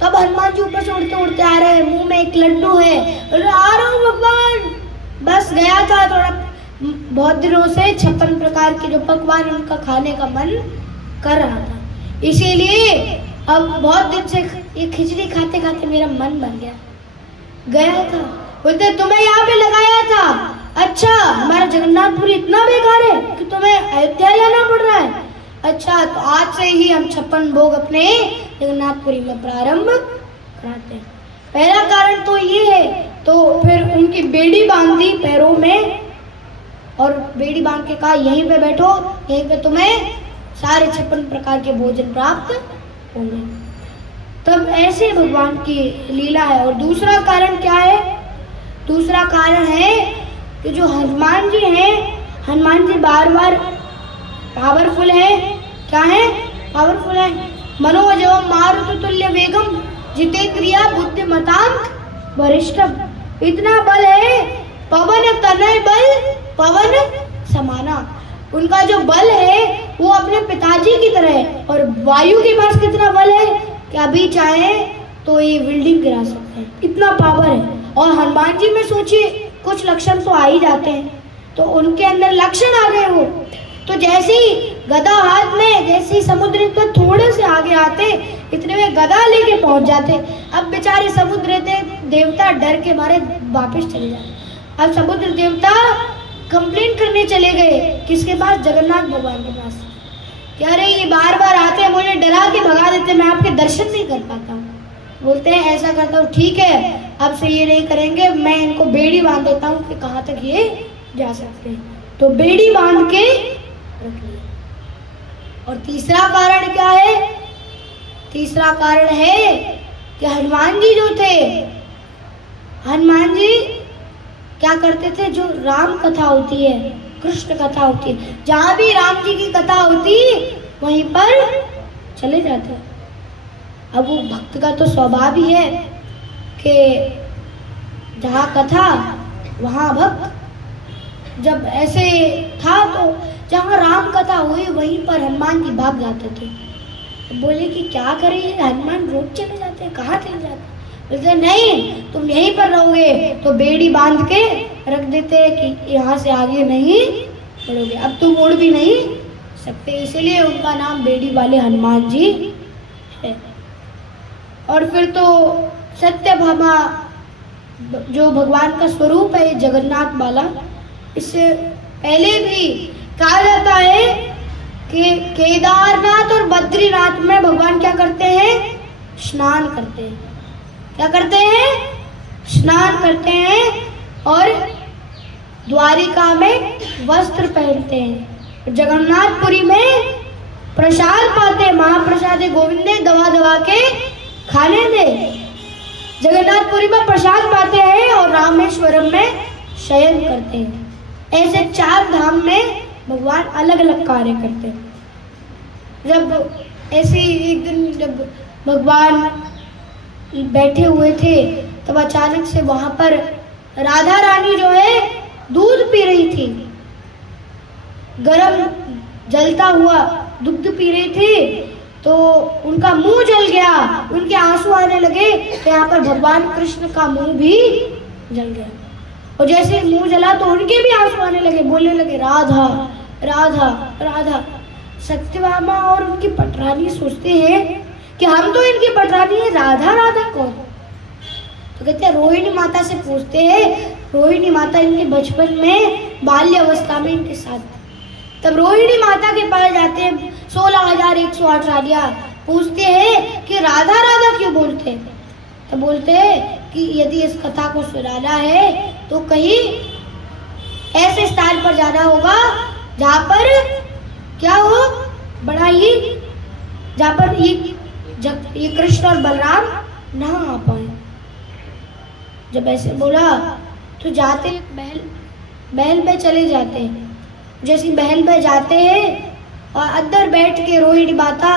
तब हनुमान जी ऊपर से उड़ते उड़ते आ रहे हैं, मुंह में एक लड्डू है, आ रहा हूँ भगवान। बस गया था थोड़ा, बहुत दिनों से 56 प्रकार के जो पकवान उनका खाने का मन कर रहा था, इसीलिए अब बहुत दिन से ये खिचड़ी खाते खाते मेरा मन बन गया था। बोलते तुम्हें यहाँ पे लगाया था, अच्छा हमारा जगन्नाथपुरी इतना बेकार है कि तुम्हें अयोध्या जाना पड़ रहा है। अच्छा तो आज से ही हम 56 भोग अपने जगन्नाथपुरी में प्रारंभ कराते हैं। पहला कारण तो ये है। तो फिर उनकी बेड़ी बांध दी पैरों में और बेड़ी बांध के कहा यहीं पे बैठो, यहीं पे तुम्हें सारे 56 प्रकार के भोजन प्राप्त होंगे। तब ऐसे भगवान की लीला है। और दूसरा कारण क्या है, दूसरा कारण है कि जो हनुमान जी हैं, हनुमान जी बार बार पावरफुल है। क्या है? पावरफुल है। मनोजवम मारुततुल्य वेगम जितेंद्रिया बुद्धिमतां वरिष्ठम। इतना बल है, पवन तनय बल पवन समाना। उनका जो बल है वो अपने पिताजी की तरह है। और वायु के पास कितना बल है कि अभी चाहे तो ये बिल्डिंग गिरा सकते हैं, इतना पावर है। और हनुमान जी में सोचिए कुछ लक्षण तो आ ही जाते हैं, तो उनके अंदर लक्षण आ गए वो। तो जैसे ही गदा हाथ में, जैसे ही समुद्र के थोड़े से आगे आते, इतने में गदा लेके पहुंच जाते। अब बेचारे समुद्र देवता डर के मारे वापस चले जाते। अब समुद्र देवता कंप्लेंट करने चले गए किसके पास? जगन्नाथ भगवान के पास। कह रहे ये बार बार आते हैं, मुझे डरा के भगा देते, मैं आपके दर्शन नहीं कर पाता हूँ। बोलते हैं ऐसा करता हूँ, ठीक है अब से ये नहीं करेंगे, मैं इनको बेड़ी बांध देता हूँ कि कहाँ तक ये जा सकते हैं। तो बेड़ी बांध के रख लिया। और तीसरा कारण क्या है? तीसरा कारण है कि हनुमान जी जो थे, हनुमान जी क्या करते थे? जो राम कथा होती है, कृष्ण कथा होती है, जहां भी राम जी की कथा होती वहीं पर चले जाते। अब वो भक्त का तो स्वभाव ही है कि जहाँ कथा वहाँ भक्त। जब ऐसे था तो जहाँ राम कथा हुई वहीं पर हनुमान जी भाग जाते थे। बोले कि क्या करें, हनुमान रोज चले जाते हैं, कहाँ चले जाते? बोलते नहीं, तुम यहीं पर रहोगे। तो बेड़ी बांध के रख देते कि यहाँ से आगे नहीं बढ़ोगे, अब तुम उड़ भी नहीं सकते। इसलिए उनका नाम बेड़ी वाले हनुमान जी है। और फिर तो सत्यभामा जो भगवान का स्वरूप है, जगन्नाथ वाला, इससे पहले भी कहा जाता है कि केदारनाथ और बद्रीनाथ में भगवान क्या करते हैं? स्नान करते हैं। क्या करते हैं? स्नान करते हैं। और द्वारिका में वस्त्र पहनते हैं। जगन्नाथपुरी में प्रसाद पाते हैं, महाप्रसाद गोविंदे दवा दवा के खाने दे। जगन्नाथपुरी में प्रसाद पाते हैं और रामेश्वरम में शयन करते हैं। ऐसे 4 धाम में भगवान अलग अलग कार्य करते हैं। जब ऐसे एक दिन जब भगवान बैठे हुए थे तब अचानक से वहां पर राधा रानी जो है दूध पी रही थी, गरम जलता हुआ दूध पी रही थी। तो उनका मुंह जल गया, उनके आंसू आने लगे। तो यहाँ पर भगवान कृष्ण का मुंह भी जल गया। और जैसे मुंह जला तो उनके भी आंसू आने लगे, बोलने लगे राधा राधा राधा। सत्यभामा और उनकी पटरानी सोचते हैं कि हम तो इनकी पटरानी है, राधा राधा कौन? तो कहते हैं रोहिणी माता से पूछते हैं। रोहिणी माता इनके बचपन में बाल्य अवस्था में इनके साथ। तब रोहिणी माता के पास जाते हैं, 16,108 रानियां पूछते हैं कि राधा राधा क्यों बोलते हैं? तो बोलते हैं कि यदि इस कथा को सुनाना है तो कहीं ऐसे स्थान पर जाना होगा जहाँ पर क्या हो, बड़ा ही, जहाँ पर ये कृष्ण और बलराम ना आ पाए। जब ऐसे बोला तो जाते महल में चले जाते हैं। जैसे महल में जाते हैं और अंदर बैठ के रोहिणी माता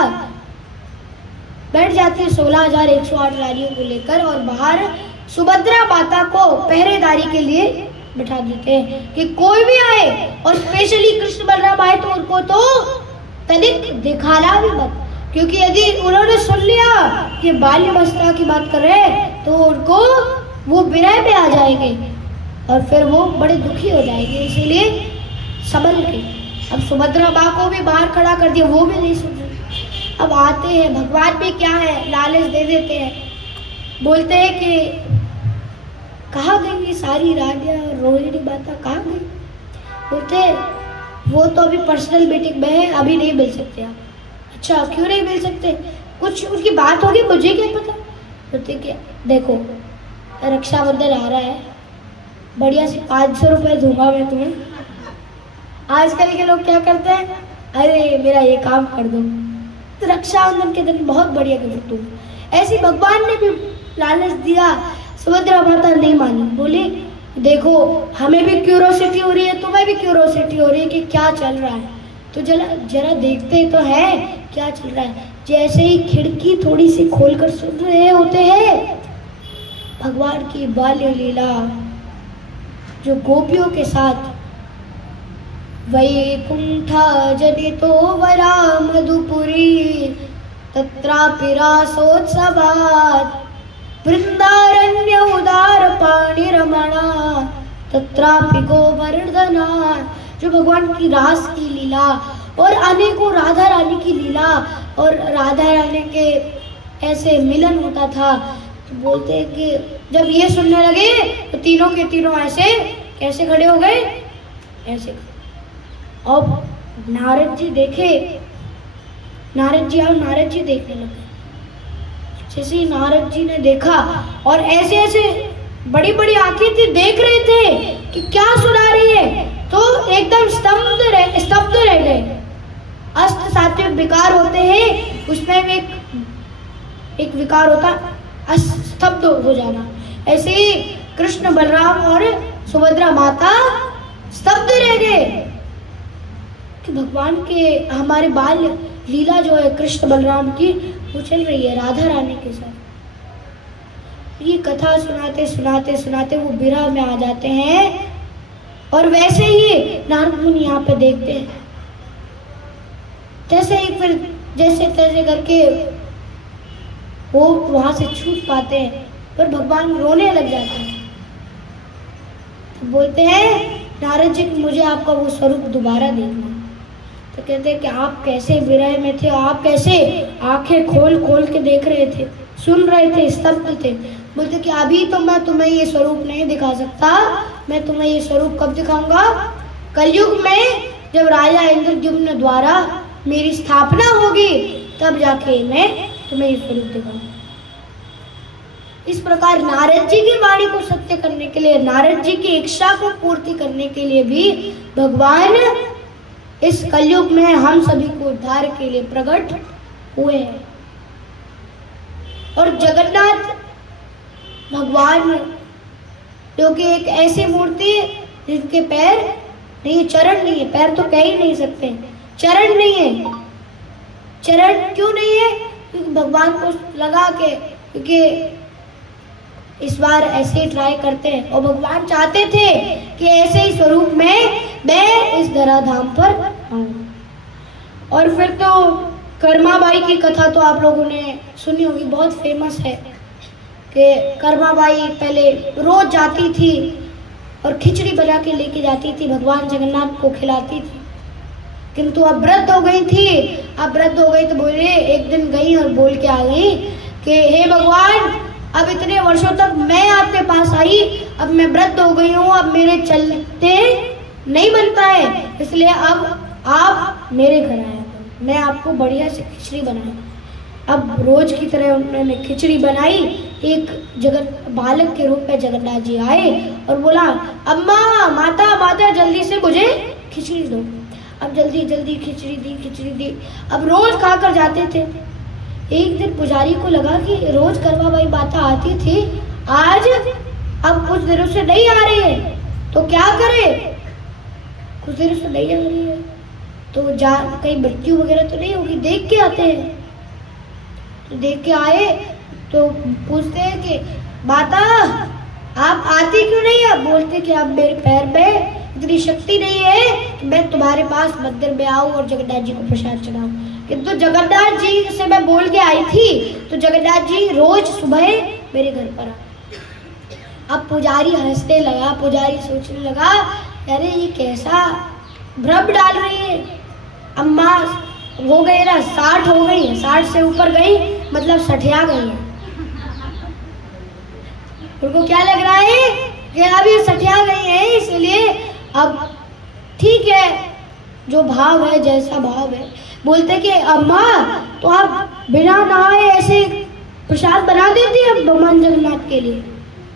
बैठ जाती है 16,108 रानियों को लेकर, और बाहर सुभद्रा माता को पहरेदारी के लिए बिठा देते हैं कि कोई भी आए, और स्पेशली कृष्ण बलराम आए तो उनको तो तनिक दिखाना भी मत, क्योंकि यदि उन्होंने सुन लिया कि बाल्यावस्था की बात कर रहे हैं तो उनको वो विरह पे आ जाएंगे और फिर वो बड़े दुखी हो जाएंगे। इसीलिए संभल के अब सुभद्रा माँ को भी बाहर खड़ा कर दिया, वो भी नहीं सुन रही। अब आते हैं भगवान भी क्या है, लालच दे देते हैं, बोलते हैं कि कहाँ गई ये सारी रानियाँ और रोहिणी माता कहाँ गई? बोलते वो तो अभी पर्सनल मीटिंग में है, अभी नहीं मिल सकते आप। अच्छा क्यों नहीं मिल सकते? कुछ उनकी बात होगी, मुझे क्या पता। बोलते कि देखो रक्षाबंधन आ रहा है, बढ़िया से 500 रुपये दूंगा मैं तुम्हें। आजकल के लोग क्या करते हैं, अरे मेरा ये काम कर दो, तो रक्षाबंधन के दिन बहुत बढ़िया गिफ्ट दूंगा। ऐसे भगवान ने भी लालच दिया, सुभद्रा माता नहीं मानी, बोली देखो हमें भी क्यूरोसिटी हो रही है, तुम्हें भी क्यूरोसिटी हो रही है कि क्या चल रहा है, तो जरा जरा देखते तो है क्या चल रहा है। जैसे ही खिड़की थोड़ी सी खोलकर सुन रहे होते हैं भगवान की बाल्य लीला, जो गोपियों के साथ वैकुंठा जनितो वरा मधुपुरी तत्रापि रासोत्सवात् वृंदारण्य उदार पाणि रमणा तत्रापि गोवर्धना। जो भगवान की रास की लीला और अनेकों राधा रानी की लीला और राधा रानी के ऐसे मिलन होता था, तो बोलते हैं कि जब ये सुनने लगे तो तीनों के तीनों ऐसे कैसे खड़े हो गए, ऐसे। अब नारद जी देखे, नारद जी और नारद जी देखने लगे। जैसे ही नारद जी ने देखा और ऐसे ऐसे बड़ी बड़ी आंखें थी, देख रहे थे कि क्या सुना रही है, तो एकदम स्तब्ध रह गए। अष्ट सात्विक विकार होते हैं, उसमें एक विकार होता स्तब्ध हो जाना। ऐसे ही कृष्ण बलराम और सुभद्रा माता स्तब्ध रह गए कि भगवान के हमारे बाल लीला जो है कृष्ण बलराम की वो चल रही है राधा रानी के साथ। ये कथा सुनाते सुनाते सुनाते वो विरह में आ जाते हैं और वैसे ही नारद मुनि यहाँ पे देखते हैं। जैसे ही फिर जैसे तैसे करके वो वहां से छूट पाते हैं, पर भगवान रोने लग जाते हैं। तो बोलते हैं नारद जी मुझे आपका वो स्वरूप दोबारा देखना। तो कहते हैं कि आप कैसे विरह में थे, आप कैसे आंखें खोल खोल के देख रहे थे, सुन रहे थे, स्तब्ध थे। बोलते कि अभी तो मैं तुम्हें ये स्वरूप नहीं दिखा सकता, मैं तुम्हें ये स्वरूप कब दिखाऊंगा, कलयुग में जब राजा इंद्रद्युम्न द्वारा मेरी स्थापना होगी तब जाके मैं तुम्हें ये स्वरूप दिखाऊंगा। इस प्रकार नारद जी की वाणी को सत्य करने के लिए, नारद जी की इच्छा को पूर्ति करने के लिए भी भगवान इस कलयुग में हम सभी को उद्धार के लिए प्रकट हुए हैं। और जगन्नाथ भगवान जो कि एक ऐसी मूर्ति जिनके पैर नहीं, चरण नहीं है, पैर तो कह ही नहीं सकते, चरण नहीं है। चरण क्यों नहीं है? क्योंकि भगवान को लगा के, क्योंकि इस बार ऐसे ही ट्राई करते हैं और भगवान चाहते थे कि ऐसे ही स्वरूप में मैं इस धराधाम पर आऊं। और फिर तो कर्माबाई की कथा तो आप लोगों ने सुनी होगी, बहुत फेमस है कि कर्माबाई पहले रोज जाती थी और खिचड़ी बना के लेके जाती थी, भगवान जगन्नाथ को खिलाती थी। किंतु अब वृद्ध हो गई थी, अब वृद्ध हो गई तो बोले, एक दिन गई और बोल के आ गई कि हे भगवान, अब इतने वर्षों तक मैं आपके पास आई, अब मैं वृद्ध हो गई हूँ, अब मेरे चलते नहीं बनता है, इसलिए अब आप मेरे घर आया, मैं आपको बढ़िया से खिचड़ी बनाई। अब रोज की तरह उन्होंने खिचड़ी बनाई। एक बालक के रूप में जगन्नाथ जी आए और बोला, अम्मा, माता, माता जल्दी से मुझे खिचड़ी दो। अब जल्दी जल्दी खिचड़ी दी। अब रोज खाकर जाते थे। एक दिन पुजारी को लगा कि रोज कर्माबाई माता आती थी, आज अब कुछ दिनों से नहीं आ रही है, तो क्या करे, कुछ दिनों से नहीं आ रही है तो कहीं मृत्यु वगैरह तो नहीं होगी, देख के आते हैं। तो देख के आए तो पूछते हैं कि माता आप आती क्यों नहीं? आप बोलते कि अब मेरे पैर में इतनी शक्ति नहीं है कि मैं तुम्हारे पास मंदिर में आऊं और जगन्नाथ जी को प्रसाद चढ़ाऊं। किंतु जगन्नाथ जी से मैं बोल के आई थी तो जगन्नाथ जी रोज सुबह मेरे घर पर आ। अब पुजारी हंसने लगा, पुजारी सोचने लगा, अरे ये कैसा भ्रम डाल रही है, अम्मा हो गई ना, 60 हो गई है, 60 से ऊपर गई मतलब सठिया गई है। उनको क्या लग रहा है कि अब ये सठिया गई है, इसलिए अब ठीक है, जो भाव है, जैसा भाव है। बोलते कि अम्मा तो आप बिना नहाए ऐसे प्रसाद बना देती है भगवान जगन्नाथ के लिए?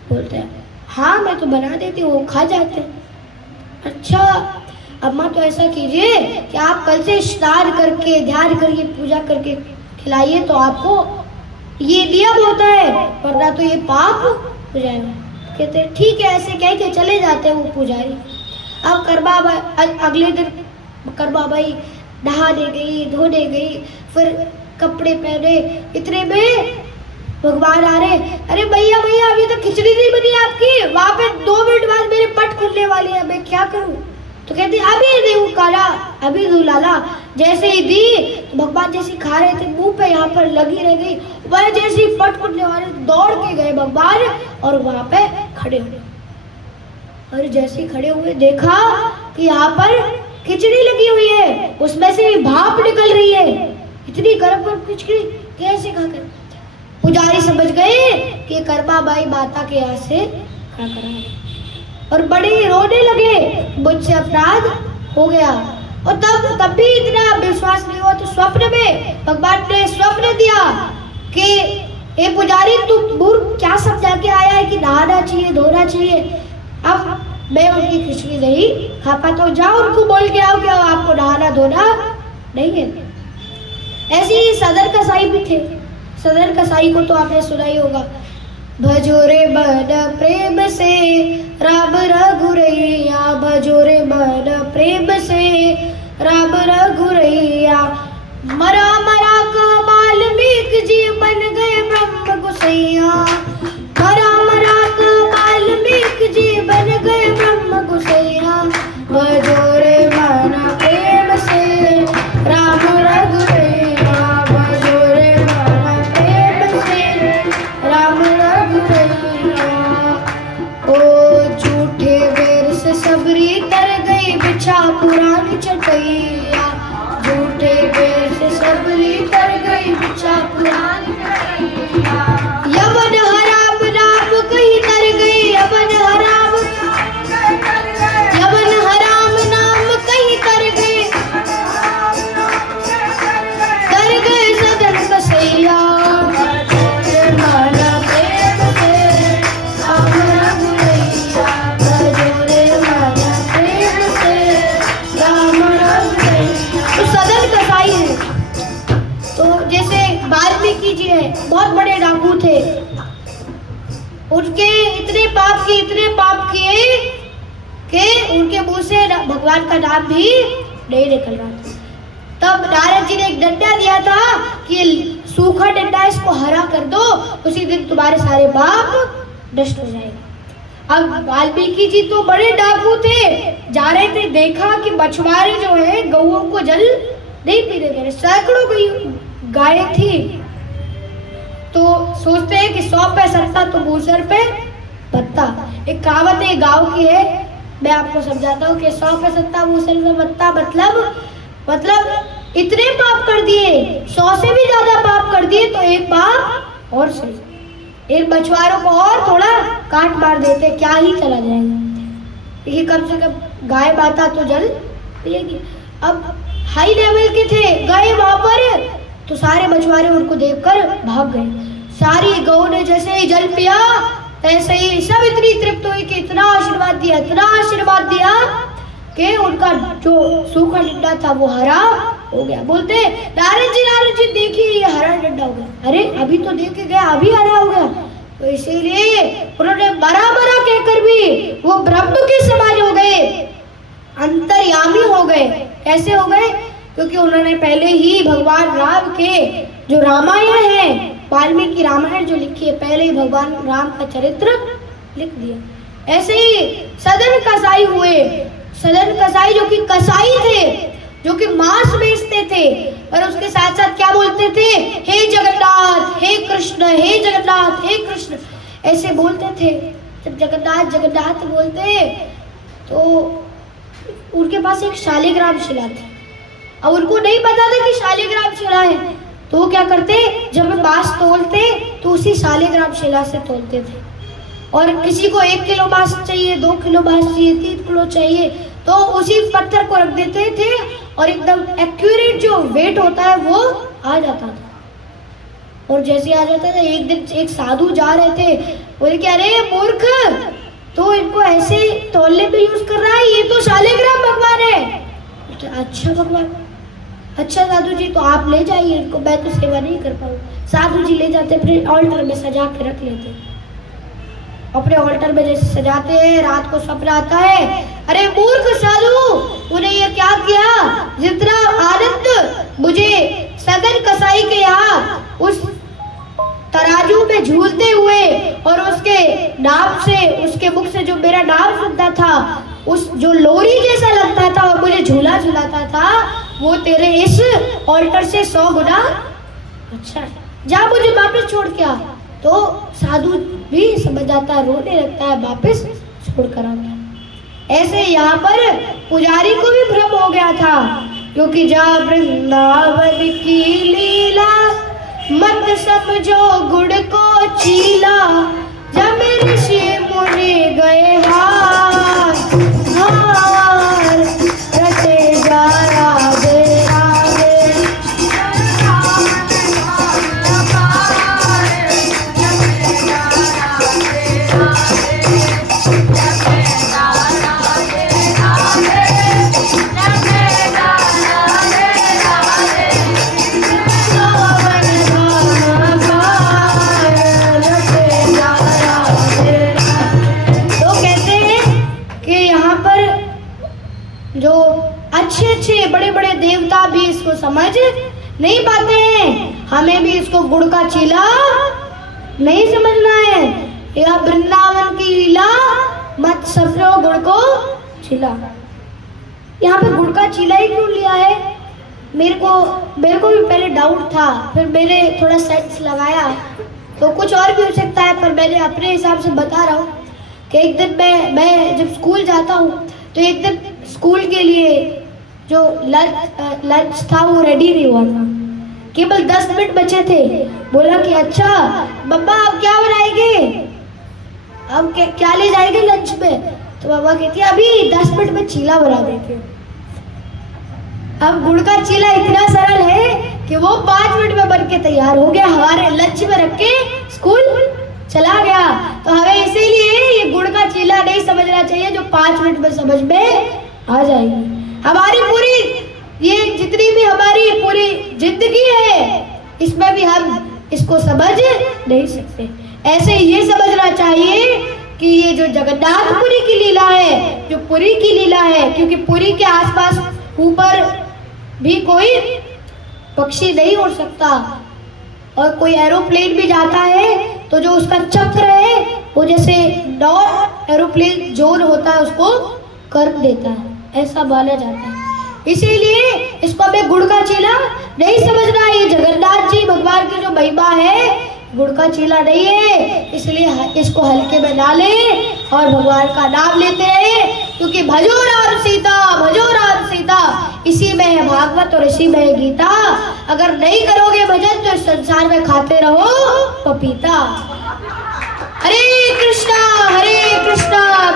बोलते हैं हाँ मैं तो बना देती हूँ, वो खा जाते हैं। अच्छा अम्मा तो ऐसा कीजिए कि आप कल से स्नान करके, ध्यान करके, पूजा करके खिलाइए, तो आपको ये नियम होता है, वरना तो ये पाप हो जाएगा। कहते ठीक है, ऐसे कह के चले जाते हैं वो पुजारी। अब करबा अगले दिन करबा बाई नहाने गई, धोने गई, फिर कपड़े पहने, इतने में भगवान आ रहे, अरे भैया भैया अभी तक खिचड़ी नहीं बनी आपकी, वहां पे 2 मिनट बाद मेरे पट खुलने वाले हैं, मैं क्या करूं? तो कहती अभी नहीं काला, अभी दू लाला। जैसे ही दी तो भगवान जैसे खा रहे थे मुंह पे यहाँ पर लगी रह गई, वह जैसे ही पट खुलने वाले दौड़ के गए भगवान और वहां पे खड़े हुए। और जैसे ही खड़े हुए देखा कि यहाँ पर खिचड़ी लगी हुई है, उसमें से भाप निकल रही है, इतनी गर्म गर्म खिचड़ी कैसे खाकर? पुजारी समझ गए कि करबा बाई माता के यहाँ से खा कर और बड़े रोने लगे, मुझसे अपराध हो गया। और तब भी इतना विश्वास नहीं हुआ, तो स्वप्न में भगवान ने स्वप्न दिया कि ए पुजारी तू मूर्ख क्या समझा के आया है कि नहाना चाहिए, धोना चाहिए, अब मैं उनकी खिचड़ी नहीं खा पाता हूँ, जाओ उनको बोल के आओ कि आपको नहाना धोना नहीं है। ऐसे ही सदर कसाई भी थे। सदर कसाई को तो आपने सुना ही होगा, भजो रे मन प्रेम से राम रघुरैया, भजो रे मन प्रेम से राम रघुरैया, मरा मरा का वाल्मीकि जी बन गए ब्रह्म गुसैया, मरा मरा का वाल्मीकि जी बन गए ब्रह्म गुसैया, भजो रे मन प्रेम से राम रघुरैया, भजो रे मन प्रेम से राम रघुरैया। ओ झूठे बेर से सबरी तर गई बिछा पुरानी चटैया, झूठे बेर से सबरी तर गई बिछा पुरानी चटैया, यवन हराम नाम कहीं तर गई, यवन हराम नाम कहीं तर गए सदन कसैया, वाल्मीकि जी है, बहुत बड़े डाकू थे, उनके इतने पाप किए कि उनके मुंह से भगवान का नाम भी नहीं निकल रहा था। तब नारद जी ने एक डंडा दिया था कि सूखा डंडा, इसको हरा कर दो, उसी दिन तुम्हारे सारे पाप नष्ट हो जाएगा। अब वाल्मीकि जी तो बड़े डाकू थे, जा रहे थे, देखा कि मछुआरे जो है गौओं को जल नहीं पीने दे रहे, सैकड़ों गाय थी, तो सोचते हैं कि 100 पे सत्ता तो मूसर पे पत्ता। एक कहावत है गांव की है, मैं आपको समझाता हूँ कि 100 पे सत्ता मूसर पे पत्ता, मतलब इतने पाप कर दिए, 100 से भी ज्यादा पाप कर दिए, तो एक पाप और सही, एक मछुआरों को और थोड़ा काट मार देते, क्या ही चला जाएगा, ये कम से कम गाय माता तो जल पिएगी। अब हाई लेवल के थे, गए वहां पर तो सारे मछुआरे उनको देखकर भाग गए। सारी गौ ने जैसे ही जल पिया तैसे ही सब इतनी तृप्त हुई कि इतना आशीर्वाद दिया कि उनका जो सूखा डंडा था वो हरा हो गया। बोलते नारद जी देखिए ये हरा डंडा हो गया, अरे अभी तो देख के गया अभी हरा हो गया। तो इसीलिए उन्होंने बराबर कहकर भी वो ब्रह्म के समान हो गए, अंतर्यामी हो गए। कैसे हो गए? क्योंकि उन्होंने पहले ही भगवान राम के जो रामायण है, वाल्मीकि रामायण जो लिखी है, पहले ही भगवान राम का चरित्र लिख दिया। ऐसे ही सदन कसाई हुए। सदन कसाई जो कि कसाई थे, जो कि मांस बेचते थे, पर उसके साथ साथ क्या बोलते थे? हे जगन्नाथ, हे कृष्ण, हे जगन्नाथ, हे कृष्ण, ऐसे बोलते थे। जब जगन्नाथ जगन्नाथ बोलते तो उनके पास एक शालिग्राम शिला थी। अब उनको नहीं पता था कि शालिग्राम शिला है, तो वो क्या करते, जब बांस तोलते तो उसी शालिग्राम शिला से तोलते थे। और किसी को 1 किलो बांस चाहिए, 2 किलो बांस चाहिए, 3 किलो चाहिए, तो उसी पत्थर को रख देते थे और एकदम एक्यूरेट जो वेट होता है वो आ जाता था। और जैसे आ जाता था, एक दिन एक साधु जा रहे थे, बोले क्या रे मूर्ख, तो इनको ऐसे तौलने पे यूज कर रहा है, ये तो शालिग्राम भगवान है। अच्छा भगवान, अच्छा साधु जी, तो आप ले जाइए इनको, मैं तो सेवा नहीं कर पाऊँ। साधु जी ले जाते, फिर ऑल्टर में सजा के रख लेते। अपने ऑल्टर में जैसे सजाते हैं, रात को सपना आता है। अरे मूर्ख साधु, तूने ये क्या किया? जितना आनंद मुझे सदन कसाई के यहाँ उस तराजू में झूलते हुए और उसके नाम से, उसके मुख से जो मेरा नाम सुनता था, उस जो लोरी जैसा लगता था और मुझे झूला झुलाता था, वो तेरे इस ऑल्टर से 100 गुना अच्छा है। जा मुझे वापस छोड़ के आ। तो साधु भी समझ जाता है, रोने लगता है, वापस छोड़ कर आता है। ऐसे यहाँ पर पुजारी को भी भ्रम हो गया था, क्योंकि जा वृंदावन की लीला मत समझो गुड़ को चीला, जब ऋषि मुनि गए हार रटे जा राधे राधे। जो अच्छे अच्छे बड़े बड़े देवता भी इसको समझ नहीं पाते हैं। हमें भी इसको गुड़ का चीला नहीं समझना है। यह वृंदावन की लीला मत समझो गुड़ को चीला। यहाँ पे गुड़ का चीला ही क्यों लिया है? मेरे को भी पहले डाउट था, फिर मैंने थोड़ा सेंस लगाया तो कुछ और भी हो सकता है, पर मैंने अपने हिसाब से बता रहा हूँ कि एक दिन मैं जब स्कूल जाता हूँ तो एक दिन स्कूल के लिए जो लंच था वो रेडी नहीं हुआ था, केवल 10 मिनट बचे थे। बोला कि अच्छा बब्बा अब क्या बनाएंगे, अब क्या ले जाएंगे लंच में? तो बाबा कहती है अभी 10 मिनट में चीला बना देते। अब गुड़ का चीला इतना सरल है कि वो 5 मिनट में बन के तैयार हो गया, हमारे लंच में रख के स्कूल चला गया। तो हमें इसीलिए ये गुड़ का चीला नहीं समझना चाहिए जो 5 मिनट में समझ में आ जाएगी। हमारी पूरी ये जितनी भी हमारी पूरी जिंदगी है, इसमें भी हम इसको समझ नहीं सकते। ऐसे ये समझना चाहिए कि ये जो जगन्नाथपुरी की लीला है, जो पुरी की लीला है, क्योंकि पुरी के आसपास ऊपर भी कोई पक्षी नहीं उड़ सकता और कोई एरोप्लेन भी जाता है तो जो उसका चक्र है वो जैसे नॉन एरोप्लेन जोन होता है उसको कर देता है, ऐसा माना जाता है। इसीलिए इसको हमें गुड़ का चीला नहीं समझना। ये जगन्नाथ जी भगवान की जो महिमा है, गुड़ का चीला नहीं है, इसलिए इसको हल्के में डाले और भगवान का नाम लेते रहे, क्योंकि भजो राम सीता, इसी में है भागवत और इसी में है गीता। अगर नहीं करोगे भजन तो इस संसार में खाते रहो पपीता। हरे कृष्णा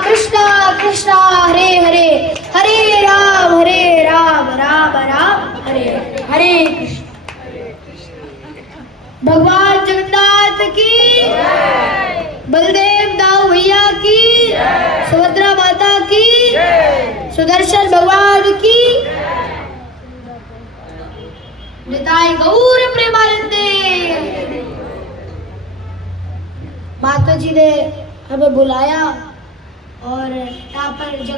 कृष्णा कृष्णा हरे हरे, हरे राम राम राम हरे हरे कृष्ण। भगवान जगन्नाथ की, बलदेव दाऊ भैया की, सुभद्रा माता की, सुदर्शन भगवान की, निताई गौर प्रेमानंदे। माता जी ने हमें बुलाया और यहाँ पर